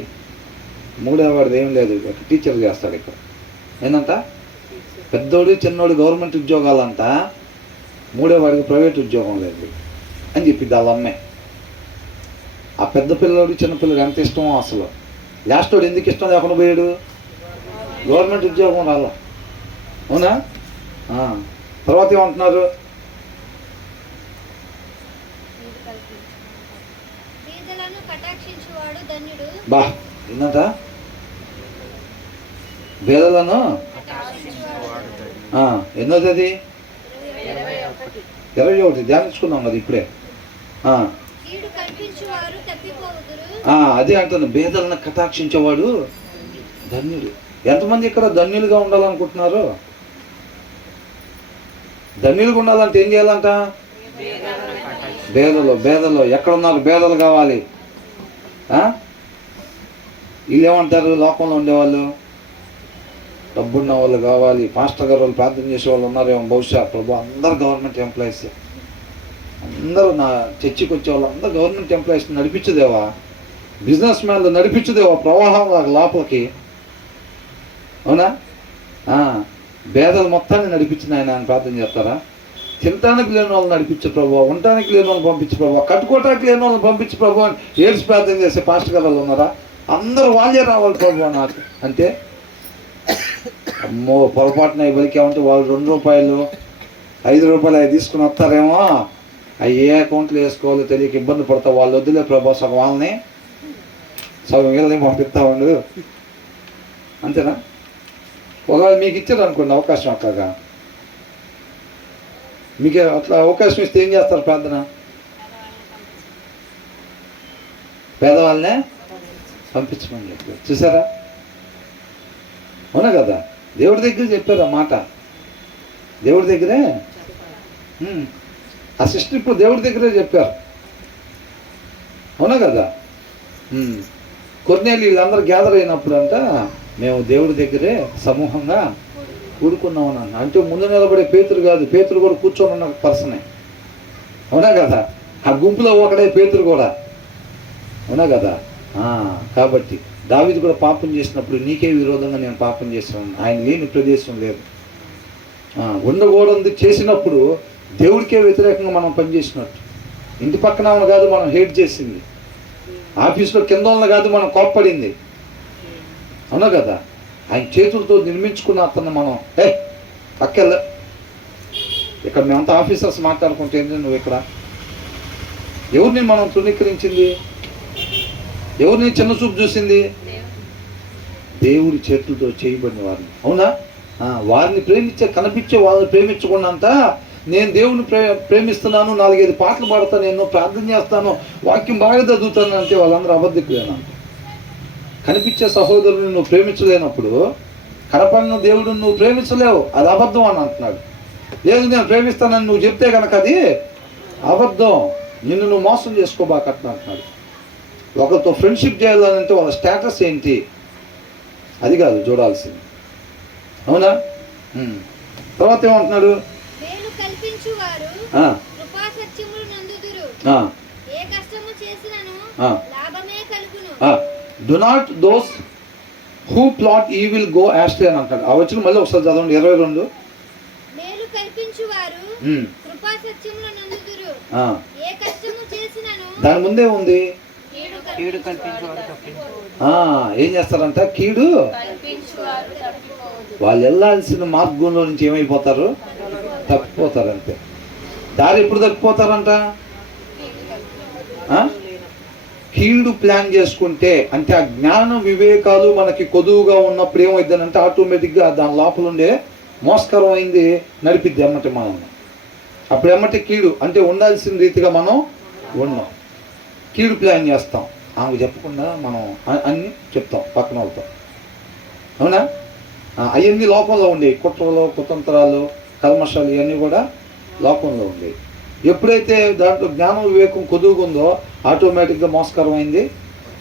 3వాడిది ఏం లేదు, టీచర్ చేస్తాడు ఇక్కడ. ఏంటంట, పెద్దోడు చిన్నోడు గవర్నమెంట్ ఉద్యోగాలంట, 3వాడికి ప్రైవేట్ ఉద్యోగం లేదు అని చెప్పింది వాళ్ళ అమ్మే. ఆ పెద్ద పిల్లడు చిన్న పిల్లడు ఎంత ఇష్టమో అసలు. లాస్ట్ వాడు ఎందుకు ఇష్టం లేకుండా పోయాడు, గవర్నమెంట్ ఉద్యోగం రాల. అవునా? తర్వాత ఏమంటున్నారు, బా ఏంటంట, పేదలను ఎన్నోది అది 21 ధ్యానించుకున్నాం కదా ఇప్పుడే. అదే అంటాను, పేదలను కటాక్షించేవాడు ధన్యుడు. ఎంతమంది ఇక్కడ ధన్యులుగా ఉండాలనుకుంటున్నారు? ధన్యులుగా ఉండాలంటే ఏం చేయాలంట? బేదలు ఎక్కడున్నారు? బేదలు కావాలి. వీళ్ళు ఏమంటారు, లోకంలో ఉండేవాళ్ళు డబ్బున్న వాళ్ళు కావాలి. పాస్టర్ గారు వాళ్ళు ప్రార్థన చేసే వాళ్ళు ఉన్నారేమో బహుశా. ప్రభు అందరు గవర్నమెంట్ ఎంప్లాయీస్, అందరూ నా చర్చికి వచ్చే వాళ్ళు అందరూ గవర్నమెంట్ ఎంప్లాయీస్ నడిపించదేవా, బిజినెస్ మ్యాన్లు నడిపించదేవా ప్రవాహం లోపలికి. అవునా? పేదలు మొత్తాన్ని నడిపించిన ఆయన ప్రార్థన చేస్తారా? తినటానికి లేని వాళ్ళని నడిపించే ప్రభు, ఉండటానికి లేని వాళ్ళని పంపించే ప్రభు, కట్టుకోవటానికి లేని వాళ్ళని పంపించే ప్రభు అని ఏడ్స్ ప్రార్థన చేసే పాస్టర్ గారు ఉన్నారా? అందరూ వాళ్ళే రావాలి ప్రభు నాకు అంటే. అమ్మో, పొరపాటున ఇవ్వలికేమంటే వాళ్ళు 2 రూపాయలు 5 రూపాయలు అవి తీసుకుని వస్తారేమో, అవి ఏ అకౌంట్లో వేసుకోవాలో తెలియక ఇబ్బంది పడతా. వాళ్ళు వద్దులే ప్రభు, సగం వాళ్ళని సగం వీళ్ళని పంపిస్తా ఉండు, అంతేనా? ఒకవేళ మీకు ఇచ్చారు అనుకోండి అవకాశం, అట్లాగా మీకు అట్లా అవకాశం ఇస్తే ఏం చేస్తారు? ప్రార్థన పేదవాళ్ళనే పంపించమని చెప్పారు. చూసారా? అవునా కదా? దేవుడి దగ్గర చెప్పారు ఆ మాట, దేవుడి దగ్గరే. ఆ సిస్టర్ ఇప్పుడు దేవుడి దగ్గరే చెప్పారు. అవునా కదా? కొన్నేళ్ళు వీళ్ళందరూ గ్యాదర్ అయినప్పుడు అంట, మేము దేవుడి దగ్గరే సమూహంగా కూడుకున్నాం అన్న. అంటే ముందు నిలబడే పేతురు కాదు, పేతురు కూడా కూర్చొని ఉన్న పర్సనే. అవునా కదా? ఆ గుంపులో ఒకడే పేతురు కూడా. అవునా కదా? కాబట్టి దావీదు కూడా పాపం చేసినప్పుడు నీకే విరోధంగా నేను పాపం చేస్తున్నాను, ఆయన లేని ప్రదేశం లేదు. ఉండకూడదు చేసినప్పుడు దేవుడికే వ్యతిరేకంగా మనం పనిచేసినట్టు. ఇంటి పక్కన కాదు మనం హేట్ చేసింది, ఆఫీస్లో కింద కాదు మనం కోప్పడింది. అవునా కదా? ఆయన చేతులతో నిర్మించుకున్న అతను మనం పక్కెళ్ళ. ఇక్కడ మేమంతా ఆఫీసర్స్ మాట్లాడుకుంటే ఏంటి, నువ్వు ఇక్కడ ఎవరిని మనం తృణీకరించింది? ఎవరిని చిన్న చూపు చూసింది? దేవుడి చేతులతో చేయబడిన వారిని. అవునా? వారిని కనిపించే వాళ్ళని ప్రేమించకుండా నేను దేవుని ప్రేమిస్తున్నాను, 4-5 పాటలు పాడతాను, నేను ప్రార్థన చేస్తాను, వాక్యం బాగా చదువుతాను అంటే వాళ్ళందరూ అబద్ధికులేనా? కనిపించే సహోదరుని నువ్వు ప్రేమించలేనప్పుడు కనపడిన దేవుడు నువ్వు ప్రేమించలేవు, అది అబద్ధం అని అంటున్నాడు. లేదు నేను ప్రేమిస్తానని నువ్వు చెప్తే కనుక అది అబద్ధం, నిన్ను నువ్వు మోసం చేసుకోబాకట్లా అంటున్నాడు. ఒకరితో ఫ్రెండ్షిప్ చేయాలంటే వాళ్ళ స్టేటస్ ఏంటి, అది కాదు చూడాల్సింది. అవునా? తర్వాత ఏమంటున్నాడు? Do not those who plot evil go astray అని అంటాడు. ఆ వచ్చిన మళ్ళీ ఒకసారి చదవండి, 22. దాని ముందే ఉంది, ఏం చేస్తారంట? కీడు వాళ్ళు వెళ్ళాల్సిన మార్గంలో నుంచి ఏమైపోతారు? తప్పిపోతారంటే. దారి ఎప్పుడు తప్పిపోతారంట? కీడు ప్లాన్ చేసుకుంటే, అంటే ఆ జ్ఞానం వివేకాలు మనకి కొదువుగా ఉన్నప్పుడు ఏమైందనంటే ఆటోమేటిక్గా దాని లోపల ఉండే మోసకరమైంది నడిపిద్ది అమ్మటి మనం. అప్పుడు ఎమ్మటి కీడు అంటే ఉండాల్సిన రీతిగా మనం ఉన్నాం, కీడు ప్లాన్ చేస్తాం. ఆమె చెప్పకుండా మనం అన్నీ చెప్తాం పక్కన వెళ్తాం. అవునా? అవన్నీ లోకంలో ఉండేవి, కుట్రలు, కుతంత్రాలు, కల్మషాలు, ఇవన్నీ కూడా లోకంలో ఉండేవి. ఎప్పుడైతే దాంట్లో జ్ఞానం వివేకం కొదువుకుందో ఆటోమేటిక్గా మోసకరమైంది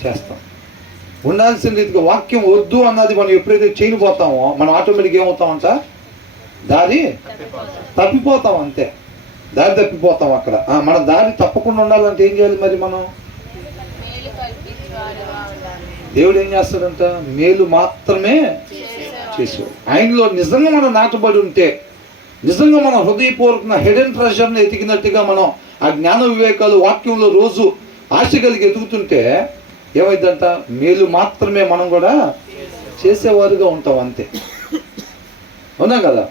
చేస్తాం. ఉండాల్సిన రీతిగా వాక్యం వద్దు అన్నది మనం ఎప్పుడైతే చేయనిపోతామో మనం ఆటోమేటిక్గా ఏమవుతామంట? దారి తప్పిపోతాం, అంతే. దారి తప్పిపోతాం అక్కడ. మన దారి తప్పకుండా ఉండాలంటే ఏం చేయాలి మరి? మనం దేవుడు ఏం చేస్తాడంట? మేలు మాత్రమే చేసేవాడు. ఆయనలో నిజంగా మనం నాటబడి ఉంటే, నిజంగా మనం హృదయపూర్వకంగా హెడెన్ ట్రెజర్ని ఎతికినట్టుగా మనం ఆ జ్ఞాన వివేకాలు వాక్యంలో రోజు ఆశ కలిగి ఎదుగుతుంటే ఏమైందంట? మేలు మాత్రమే మనం కూడా చేసేవారుగా ఉంటాం, అంతే. అవునా కదా?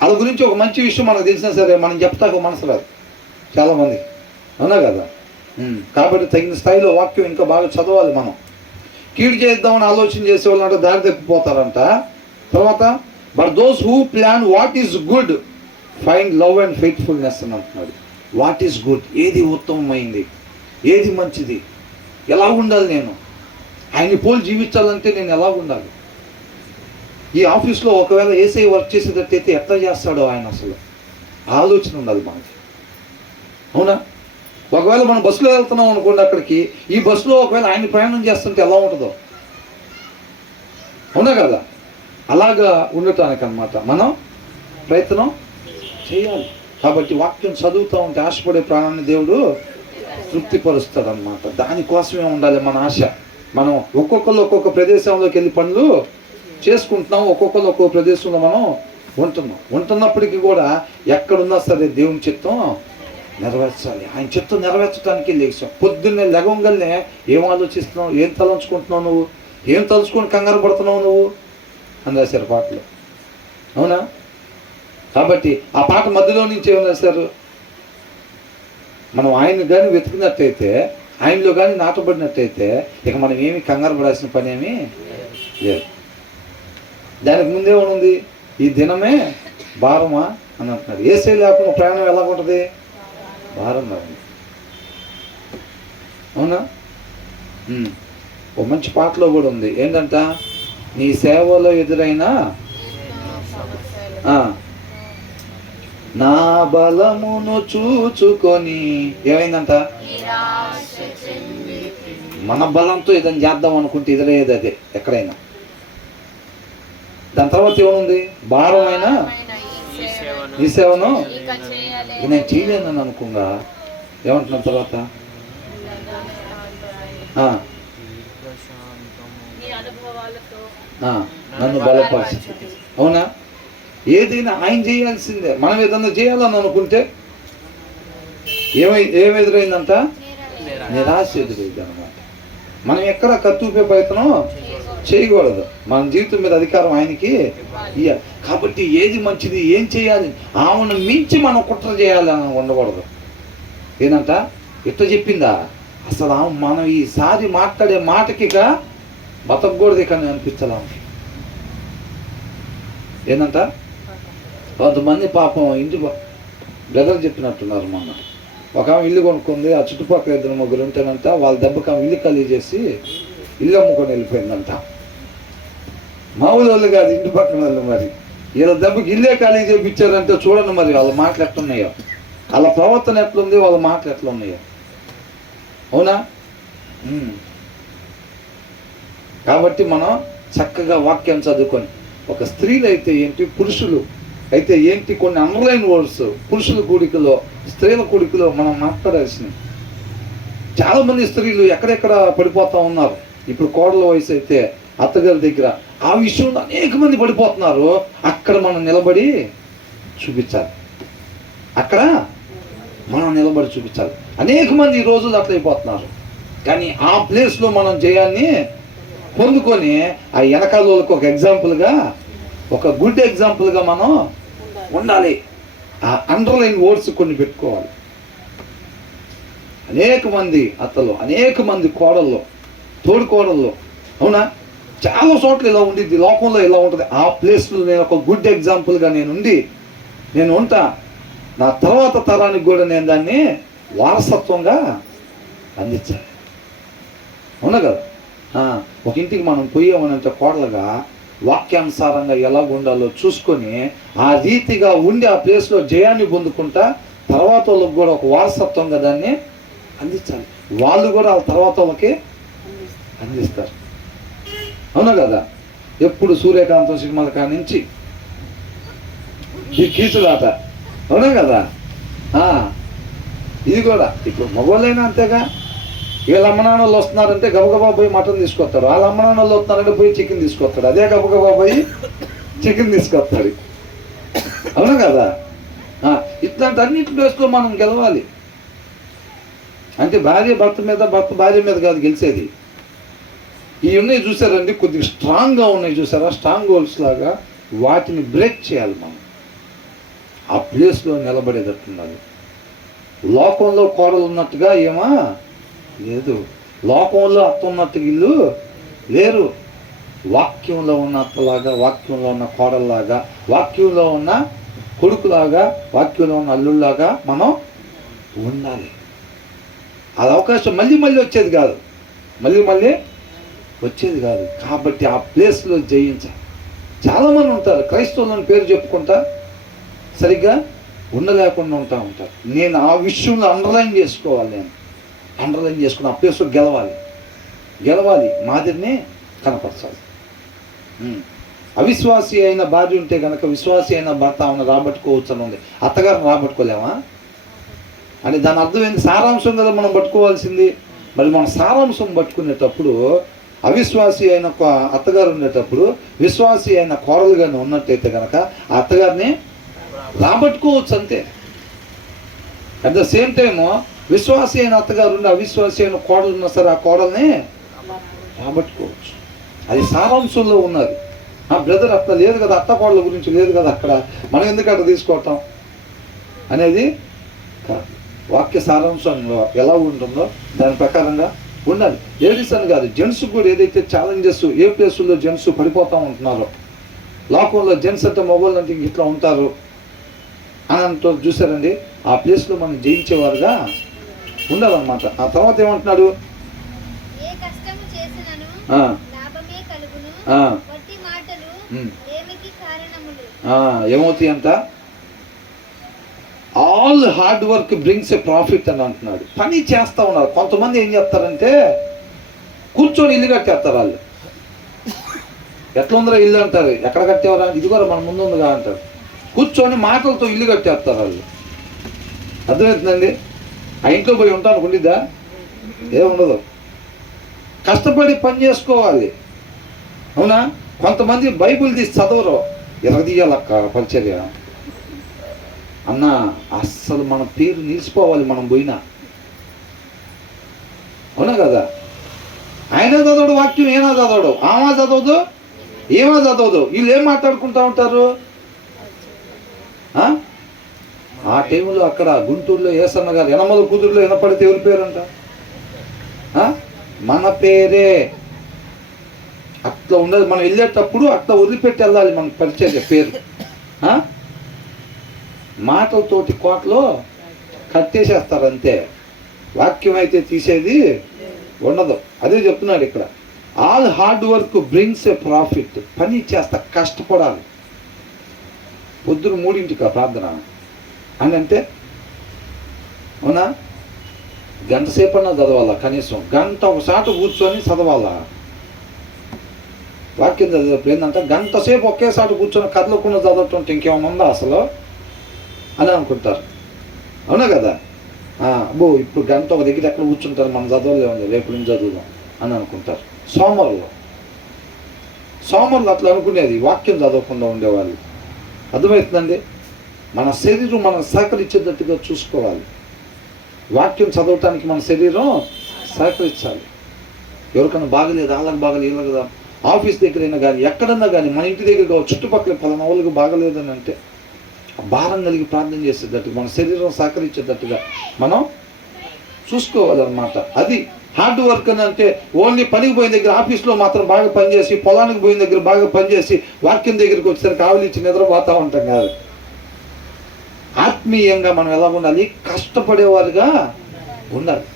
వాళ్ళ గురించి ఒక మంచి విషయం మనకు తెలిసినా సరే మనం చెప్తాక మనసు రాదు చాలామంది. అవునా కదా? కాబట్టి తగిన స్థాయిలో వాక్యం ఇంకా బాగా చదవాలి మనం. కీడు చేద్దామని ఆలోచన చేసేవాళ్ళు అంటే దారి తప్పిపోతారంట. తర్వాత but those who plan what is good find love and faithfulness అని అంటున్నాడు. వాట్ ఈస్ గుడ్, ఏది ఉత్తమమైంది, ఏది మంచిది, ఎలా ఉండాలి, నేను ఆయన్ని పోలి జీవించాలంటే నేను ఎలా ఉండాలి, ఈ ఆఫీస్లో ఒకవేళ ఏసై వర్క్ చేసేటట్టయితే ఎట్లా చేస్తాడో ఆయన, అసలు ఆలోచన ఉండాలి మనకి. అవునా? ఒకవేళ మనం బస్సులో వెళ్తున్నాం అనుకోండి, అక్కడికి ఈ బస్సులో ఒకవేళ ఆయన ప్రయాణం చేస్తుంటే ఎలా ఉంటుందో. అవునా కదా? అలాగా ఉండటానికి అన్నమాట మనం ప్రయత్నం చేయాలి. కాబట్టి వాక్యం చదువుతూ ఉంటే ఆశపడే ప్రాణాన్ని దేవుడు తృప్తిపరుస్తాడు అన్నమాట. దానికోసమే ఉండాలి మన ఆశ. మనం ఒక్కొక్కరు ఒక్కొక్క ప్రదేశంలోకి వెళ్ళి పనులు చేసుకుంటున్నాం, ఒక్కొక్కరు ఒక్కొక్క ప్రదేశంలో మనం ఉంటున్నప్పటికీ కూడా ఎక్కడున్నా సరే దేవుని చిత్తం నెరవేర్చాలి. ఆయన చిత్తం నెరవేర్చడానికి లేచాం. పొద్దున్నే లెగంగానే ఏం ఆలోచిస్తున్నావు, ఏం తలంచుకుంటున్నావు, నువ్వు ఏం తలుచుకొని కంగారు పడుతున్నావు నువ్వు అని రాశారు పాటలు. అవునా? కాబట్టి ఆ పాట మధ్యలో నుంచి ఏం రాశారు? మనం ఆయన కానీ వెతికినట్టయితే ఆయనలో కానీ నాటబడినట్టయితే ఇక మనం ఏమి కంగారు పడాల్సిన పని ఏమీ లేదు. దానికి ముందేమనుంది, ఈ దినమే భారమా అని అంటున్నాడు. ఏసై లేకుండా ప్రయాణం ఎలా ఉంటుంది? భారంగా ఉంది. అవునా? ఓ మంచి పాటలో కూడా ఉంది, ఏంటంట, నీ సేవలో ఎదురైన నా బలమును చూచుకొని ఏమైందంట, మన బలంతో ఏదైనా చేద్దాం అనుకుంటే ఎదురయ్యేది అదే ఎక్కడైనా. దాని తర్వాత ఏముంది, భారమైన ఈ సేవను నేను చేయలేనని అనుకుందా ఏమంటున్నాను తర్వాత, నన్ను బలపరిచి. అవునా? ఏదైనా ఆయన చేయాల్సిందే. మనం ఏదన్నా చేయాలని అనుకుంటే ఏమి ఎదురైందంట, నిరాశ ఎదురైంది అనమాట. మనం ఎక్కడ కత్తుపే ప్రయత్నం చేయకూడదు. మన జీవితం మీద అధికారం ఆయనకి ఇవ్వాలి. కాబట్టి ఏది మంచిది, ఏం చేయాలి, ఆమెను మించి మనం కుట్ర చేయాలని ఉండకూడదు. ఏంటంట, ఇట్లా చెప్పిందా, అసలు మనం ఈసారి మాట్లాడే మాటకి బతకూడదు కానీ అనిపించాలా. ఏంటంట, కొంతమంది పాపం ఇంటి బ్రదర్ చెప్పినట్టున్నారు మొన్న, ఒక ఆమె ఇల్లు కొనుక్కుంది, ఆ చుట్టుపక్కల 2-3 ఉంటేనంట, వాళ్ళ దెబ్బకి ఆమె ఇల్లు ఖాళీ చేసి ఇల్లు అమ్ముకొని వెళ్ళిపోయిందంట. మామూలు వాళ్ళు కాదు, ఇంటి పక్కన వాళ్ళు. మరి వీళ్ళ దెబ్బకి ఇల్లే ఖాళీ చేయించారంటే చూడండి మరి వాళ్ళ మాటలు ఎట్లున్నాయో, వాళ్ళ ప్రవర్తన ఎట్లుంది, వాళ్ళ మాటలు ఎట్లున్నాయో. అవునా? కాబట్టి మనం చక్కగా వాక్యం చదువుకొని, ఒక స్త్రీలు అయితే ఏంటి, పురుషులు అయితే ఏంటి, కొన్ని అండర్లైన్ వర్డ్స్ పురుషుల కూడికలో స్త్రీల కూడికలో మనం మాట్లాడాల్సినవి. చాలామంది స్త్రీలు ఎక్కడెక్కడ పడిపోతూ ఉన్నారు. ఇప్పుడు కోడల వయసు అయితే అత్తగారి దగ్గర ఆ విషయంలో అనేక మంది పడిపోతున్నారు. అక్కడ మనం నిలబడి చూపించాలి. అక్కడ మనం నిలబడి చూపించాలి. అనేక మంది ఈ రోజులు అట్లా అయిపోతున్నారు. కానీ ఆ ప్లేస్లో మనం జయాన్ని పొందుకొని ఆ వెనకాలకు ఒక ఎగ్జాంపుల్గా, ఒక గుడ్ ఎగ్జాంపుల్గా మనం ఉండాలి. ఆ అండర్లైన్ వర్డ్స్ కొన్ని పెట్టుకోవాలి. అనేక మంది అత్తలు, అనేక మంది కోడల్లో, తోడు కోడల్లో, అవునా, చాలా చోట్ల ఇలా ఉండిద్ది, లోకంలో ఇలా ఉంటుంది. ఆ ప్లేస్లో నేను ఒక గుడ్ ఎగ్జాంపుల్గా నేను ఉంటా. నా తర్వాత తరానికి కూడా నేను దాన్ని వారసత్వంగా అందించాలి. అవునా కదా? ఒక ఇంటికి మనం పోయామనంటే కోడలుగా వాక్యానుసారంగా ఎలా ఉండాలో చూసుకొని ఆ రీతిగా ఉండి ఆ ప్లేస్లో జయాన్ని పొందుకుంటా తర్వాత వాళ్ళకి కూడా ఒక వారసత్వంగా దాన్ని అందించాలి. వాళ్ళు కూడా ఆ తర్వాత వాళ్ళకి అందిస్తారు. అవునా కదా? ఎప్పుడు సూర్యకాంతం సినిమాల కాడి నుంచి ఈ కీచులాట. అవునా కదా? ఇది కూడా ఇప్పుడు మగవాళ్ళైనా అంతేగా. వీళ్ళ అమ్మనాన్నలు వస్తున్నారంటే గబగబా పోయి మటన్ తీసుకొస్తాడు, వాళ్ళ అమ్మనాన్నలు వస్తున్నారంటే పోయి చికెన్ తీసుకొస్తాడు, అదే గబగబా పోయి చికెన్ తీసుకొస్తాడు. అవునా కదా? ఇట్లాంటి అన్నింటి ప్లేస్లో మనం గెలవాలి. అంటే భార్య భర్త మీద, భర్త భార్య మీద కాదు గెలిచేది. ఇవి ఉన్నాయి చూసారండి, కొద్దిగా స్ట్రాంగ్గా ఉన్నాయి చూసారా, స్ట్రాంగ్ హోల్స్ లాగా. వాటిని బ్రేక్ చేయాలి మనం. ఆ ప్లేస్లో నిలబడేటట్టున్నది. లోకంలో కోడలు ఉన్నట్టుగా ఏమా లేదు, లోకంలో అత్త ఉన్నట్టుగా ఇల్లు లేరు. వాక్యంలో ఉన్న అత్తలాగా, వాక్యంలో ఉన్న కోడల్లాగా, వాక్యంలో ఉన్న కొడుకులాగా, వాక్యంలో ఉన్న అల్లుల్లాగా మనం ఉండాలి. అది అవకాశం మళ్ళీ వచ్చేది కాదు, మళ్ళీ వచ్చేది కాదు. కాబట్టి ఆ ప్లేస్లో జయించాలి. చాలామంది ఉంటారు క్రైస్తవులని పేరు చెప్పుకుంటా సరిగ్గా ఉండలేకుండా ఉంటారు. నేను ఆ విషయంలో అండర్లైన్ చేసుకోవాలి. నేను అండర్లైన్ చేసుకుని ఆ ప్లేస్లో గెలవాలి, మాదిరిని కనపరచాలి. అవిశ్వాసి అయిన భార్య ఉంటే కనుక విశ్వాసి అయిన భర్త ఆమెను రాబట్టుకోవచ్చు అని ఉంది. అత్తగారిని రాబట్టుకోలేమా అని దాని అర్థం ఏంటి? సారాంశం కదా మనం పట్టుకోవాల్సింది. మరి మనం సారాంశం పట్టుకునేటప్పుడు అవిశ్వాసి అయిన అత్తగారు ఉండేటప్పుడు విశ్వాసి అయిన కోడలుగానే ఉన్నట్టయితే కనుక ఆ అత్తగారిని రాబట్టుకోవచ్చు అంతే. అట్ ద సేమ్ టైము విశ్వాసి అయిన అత్తగారు ఉండి అవిశ్వాసి అయిన కోడలు ఉన్నా సరే ఆ కోడల్ని రాబట్టుకోవచ్చు. అది సారాంశంలో ఉన్నది. బ్రదర్ అట్లా లేదు కదా, అత్త కోడల గురించి లేదు కదా అక్కడ, మనం ఎందుకు అట్లా తీసుకోవటం అనేది కాదు. వాక్య సారాంశంలో ఎలా ఉంటుందో దాని ప్రకారంగా ఉండాలి. లేడీస్ అని కాదు, జెంట్స్ కూడా ఏదైతే ఛాలెంజెస్ ఏ ప్లేసుల్లో జెంట్స్ పడిపోతూ ఉంటున్నారో, లోకంలో జెంట్స్ అంటే మొబైల్ అంటే ఇట్లా ఉంటారు అని అంటూ చూసారండి, ఆ ప్లేస్లో మనం జయించేవారుగా ఉండాలన్నమాట. ఆ తర్వాత ఏమంటున్నాడు, ఏమవుతాయి అంట, all hard work brings a profit అని అంటున్నాడు. పని చేస్తూ ఉన్నారు. కొంతమంది ఏం చేస్తారంటే కూర్చొని ఇల్లు కట్టేస్తారు. వాళ్ళు ఎట్లా ఉందరా ఇల్లు అంటారు, ఎక్కడ కట్టేవారా, ఇది కూడా మన ముందు ఉందిగా అంటారు. కూర్చొని మాటలతో ఇల్లు కట్టేస్తారు వాళ్ళు. అర్థమవుతుందండి? ఆ ఇంట్లో పోయి ఉంటాను ఉండిద్దా? ఏముండదు. కష్టపడి పని చేసుకోవాలి. అవునా? కొంతమంది బైబిల్ తీసి చదవరు, ఎరగదీయాలక్క పరిచర్య అన్న. అస్సలు మన పేరు నిలిచిపోవాలి మనం పోయినా. అవునా కదా? ఆయన చదవడు వాక్యం, ఏనా చదవడు, ఆమా చదవదు, ఏమా చదవదు. వీళ్ళు ఏం మాట్లాడుకుంటా ఉంటారు? ఆ టైంలో అక్కడ గుంటూరులో ఏసన్న గారు యనమల కుదురులో వినపడితే ఎవరి పేరు అంట? మన పేరే. అట్లా ఉండదు. మనం వెళ్ళేటప్పుడు అట్లా వదిలిపెట్టి వెళ్ళాలి మన పరిచర్య పేరు. మాటలతోటి కోటలో కట్టేసేస్తారు అంతే. వాక్యం అయితే తీసేది ఉండదు. అదే చెప్తున్నాడు ఇక్కడ, all hard work brings a profit. పని చేస్తా, కష్టపడాలి. పొద్దున 3ంటికా ప్రార్థన అని అంటే, అవునా, గంట సేపు అన్నా చదవాలా, కనీసం గంట ఒకసారి కూర్చొని చదవాలా. వాక్యం చదివేప్పుడు ఏంటంటే గంట సేపు ఒకేసారి కూర్చొని కదలకుండా చదవటం ఇంకేమైనా ఉందా అసలు అని అనుకుంటారు. అవునా కదా? అబ్బో ఇప్పుడు గంట ఒక దగ్గర ఎక్కడ కూర్చుంటారు, మనం చదవలేము, రేపు నుంచి చదువుదాం అని అనుకుంటారు. సోమరులు అట్లా అనుకునేది, వాక్యం చదవకుండా ఉండేవాళ్ళు. అర్థమవుతుందండి? మన శరీరం మనం సహకరించేటట్టుగా చూసుకోవాలి. వాక్యం చదవటానికి మన శరీరం సహకరించాలి. ఎవరికైనా బాగలేదు, వాళ్ళకి బాగలేదు, వీళ్ళకి కదా, ఆఫీస్ దగ్గరైనా కానీ ఎక్కడన్నా కానీ, మన ఇంటి దగ్గర కావచ్చు, చుట్టుపక్కల 10 వాళ్ళకి బాగలేదని అంటే భారం కలిగి ప్రార్థన చేసేటట్టుగా, మన శరీరం సహకరించేటట్టుగా మనం చూసుకోవాలన్నమాట. అది హార్డ్ వర్క్ అని అంటే ఓన్లీ పనికి పోయిన దగ్గర, ఆఫీస్లో మాత్రం బాగా పనిచేసి, పొలానికి పోయిన దగ్గర బాగా పనిచేసి, వాక్యం దగ్గరికి వచ్చేసరికి ఆవిలిచ్చి నిద్రపోతూ ఉంటాం కాదు. ఆత్మీయంగా మనం ఎలా ఉండాలి? కష్టపడేవారుగా ఉండాలి.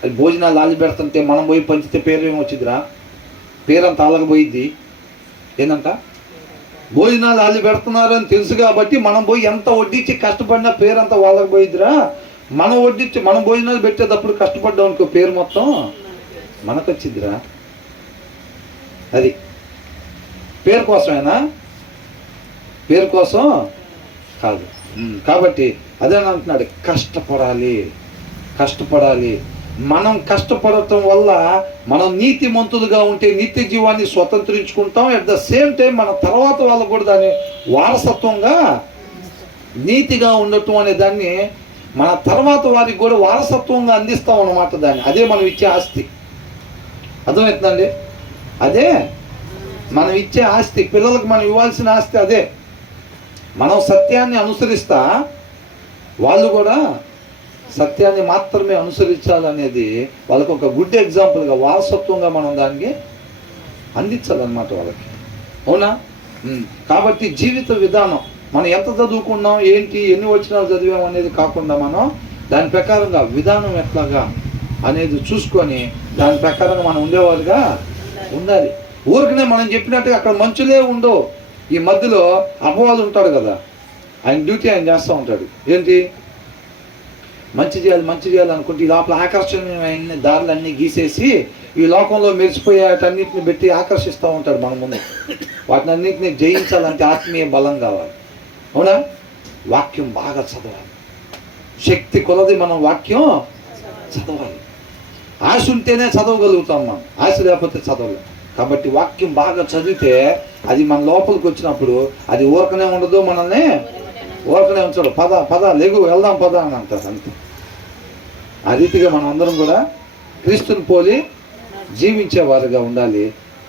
అది భోజనాలు లాలి పెడుతుంటే మనం పోయి పంచితే పేరు ఏమొచ్చిందిరా? పేరంతా ఆలకపోయిద్ది. ఏంటంట? భోజనాలు లాలి పెడుతున్నారు అని తెలుసు కాబట్టి మనం పోయి ఎంత వడ్డించి కష్టపడినా పేరంతా వాళ్ళకి పోయిద్దిరా. మనం వడ్డించి మనం భోజనాలు పెట్టేటప్పుడు కష్టపడ్డాం అనుకో, పేరు మొత్తం మనకు వచ్చిద్దిరా. అది పేరు కోసమేనా? పేరు కోసం కాదు. కాబట్టి అదే అంటున్నాడు, కష్టపడాలి. మనం కష్టపడటం వల్ల మనం నీతిమంతులుగా ఉంటే నిత్య జీవాన్ని స్వతంత్రించుకుంటాం. అట్ ద సేమ్ టైం మన తర్వాత వాళ్ళకు కూడా దాన్ని వారసత్వంగా, నీతిగా ఉండటం అనే దాన్ని మన తర్వాత వారికి కూడా వారసత్వంగా అందిస్తాం అన్నమాట. దాన్ని అదే మనం ఇచ్చే ఆస్తి. అర్థమవుతుందండి? అదే మనం ఇచ్చే ఆస్తి. పిల్లలకు మనం ఇవ్వాల్సిన ఆస్తి అదే. మనం సత్యాన్ని అనుసరిస్తా, వాళ్ళు కూడా సత్యాన్ని మాత్రమే అనుసరించాలనేది వాళ్ళకు ఒక గుడ్ ఎగ్జాంపుల్గా, వారసత్వంగా మనం దానికి అందించాలన్నమాట వాళ్ళకి. అవునా? కాబట్టి జీవిత విధానం మనం ఎంత చదువుకున్నాం, ఏంటి, ఎన్ని వచనాలు చదివాం అనేది కాకుండా మనం దాని ప్రకారంగా విధానం ఎట్లాగా అనేది చూసుకొని దాని ప్రకారంగా మనం ఉండేవాళ్ళుగా ఉండాలి. ఊరికనే మనం చెప్పినట్టుగా అక్కడ మంచులే ఉండవు. ఈ మధ్యలో అపవాదు ఉంటాడు కదా, ఆయన డ్యూటీ ఆయన చేస్తూ ఉంటాడు. ఏంటి? మంచి చేయాలి అనుకుంటే ఈ లోపల ఆకర్షణీయమైన దారులన్నీ గీసేసి ఈ లోకంలో మెరిసిపోయేటన్నిటిని పెట్టి ఆకర్షిస్తూ ఉంటాడు మన ముందు. వాటిని అన్నింటినీ జయించాలంటే ఆత్మీయ బలం కావాలి. అవునా? వాక్యం బాగా చదవాలి. శక్తి కొలది మనం వాక్యం చదవాలి. ఆశ ఉంటేనే చదవగలుగుతాం మనం, ఆశ లేకపోతే చదవలేం. కాబట్టి వాక్యం బాగా చదివితే అది మన లోపలికి వచ్చినప్పుడు అది ఊరకనే ఉండదు, మనల్ని ఊరకనే ఉంచడు. పద లేగు వెళ్దాం పద అని అంటారు అంతే. ఆ రీతిగా మనం అందరం కూడా క్రీస్తుని పోలి జీవించేవారుగా ఉండాలి.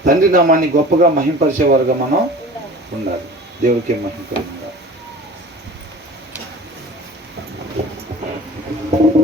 తండ్రి నామాన్ని గొప్పగా మహింపరిచేవారుగా మనం ఉండాలి. దేవుడికి మహింపరించాలి.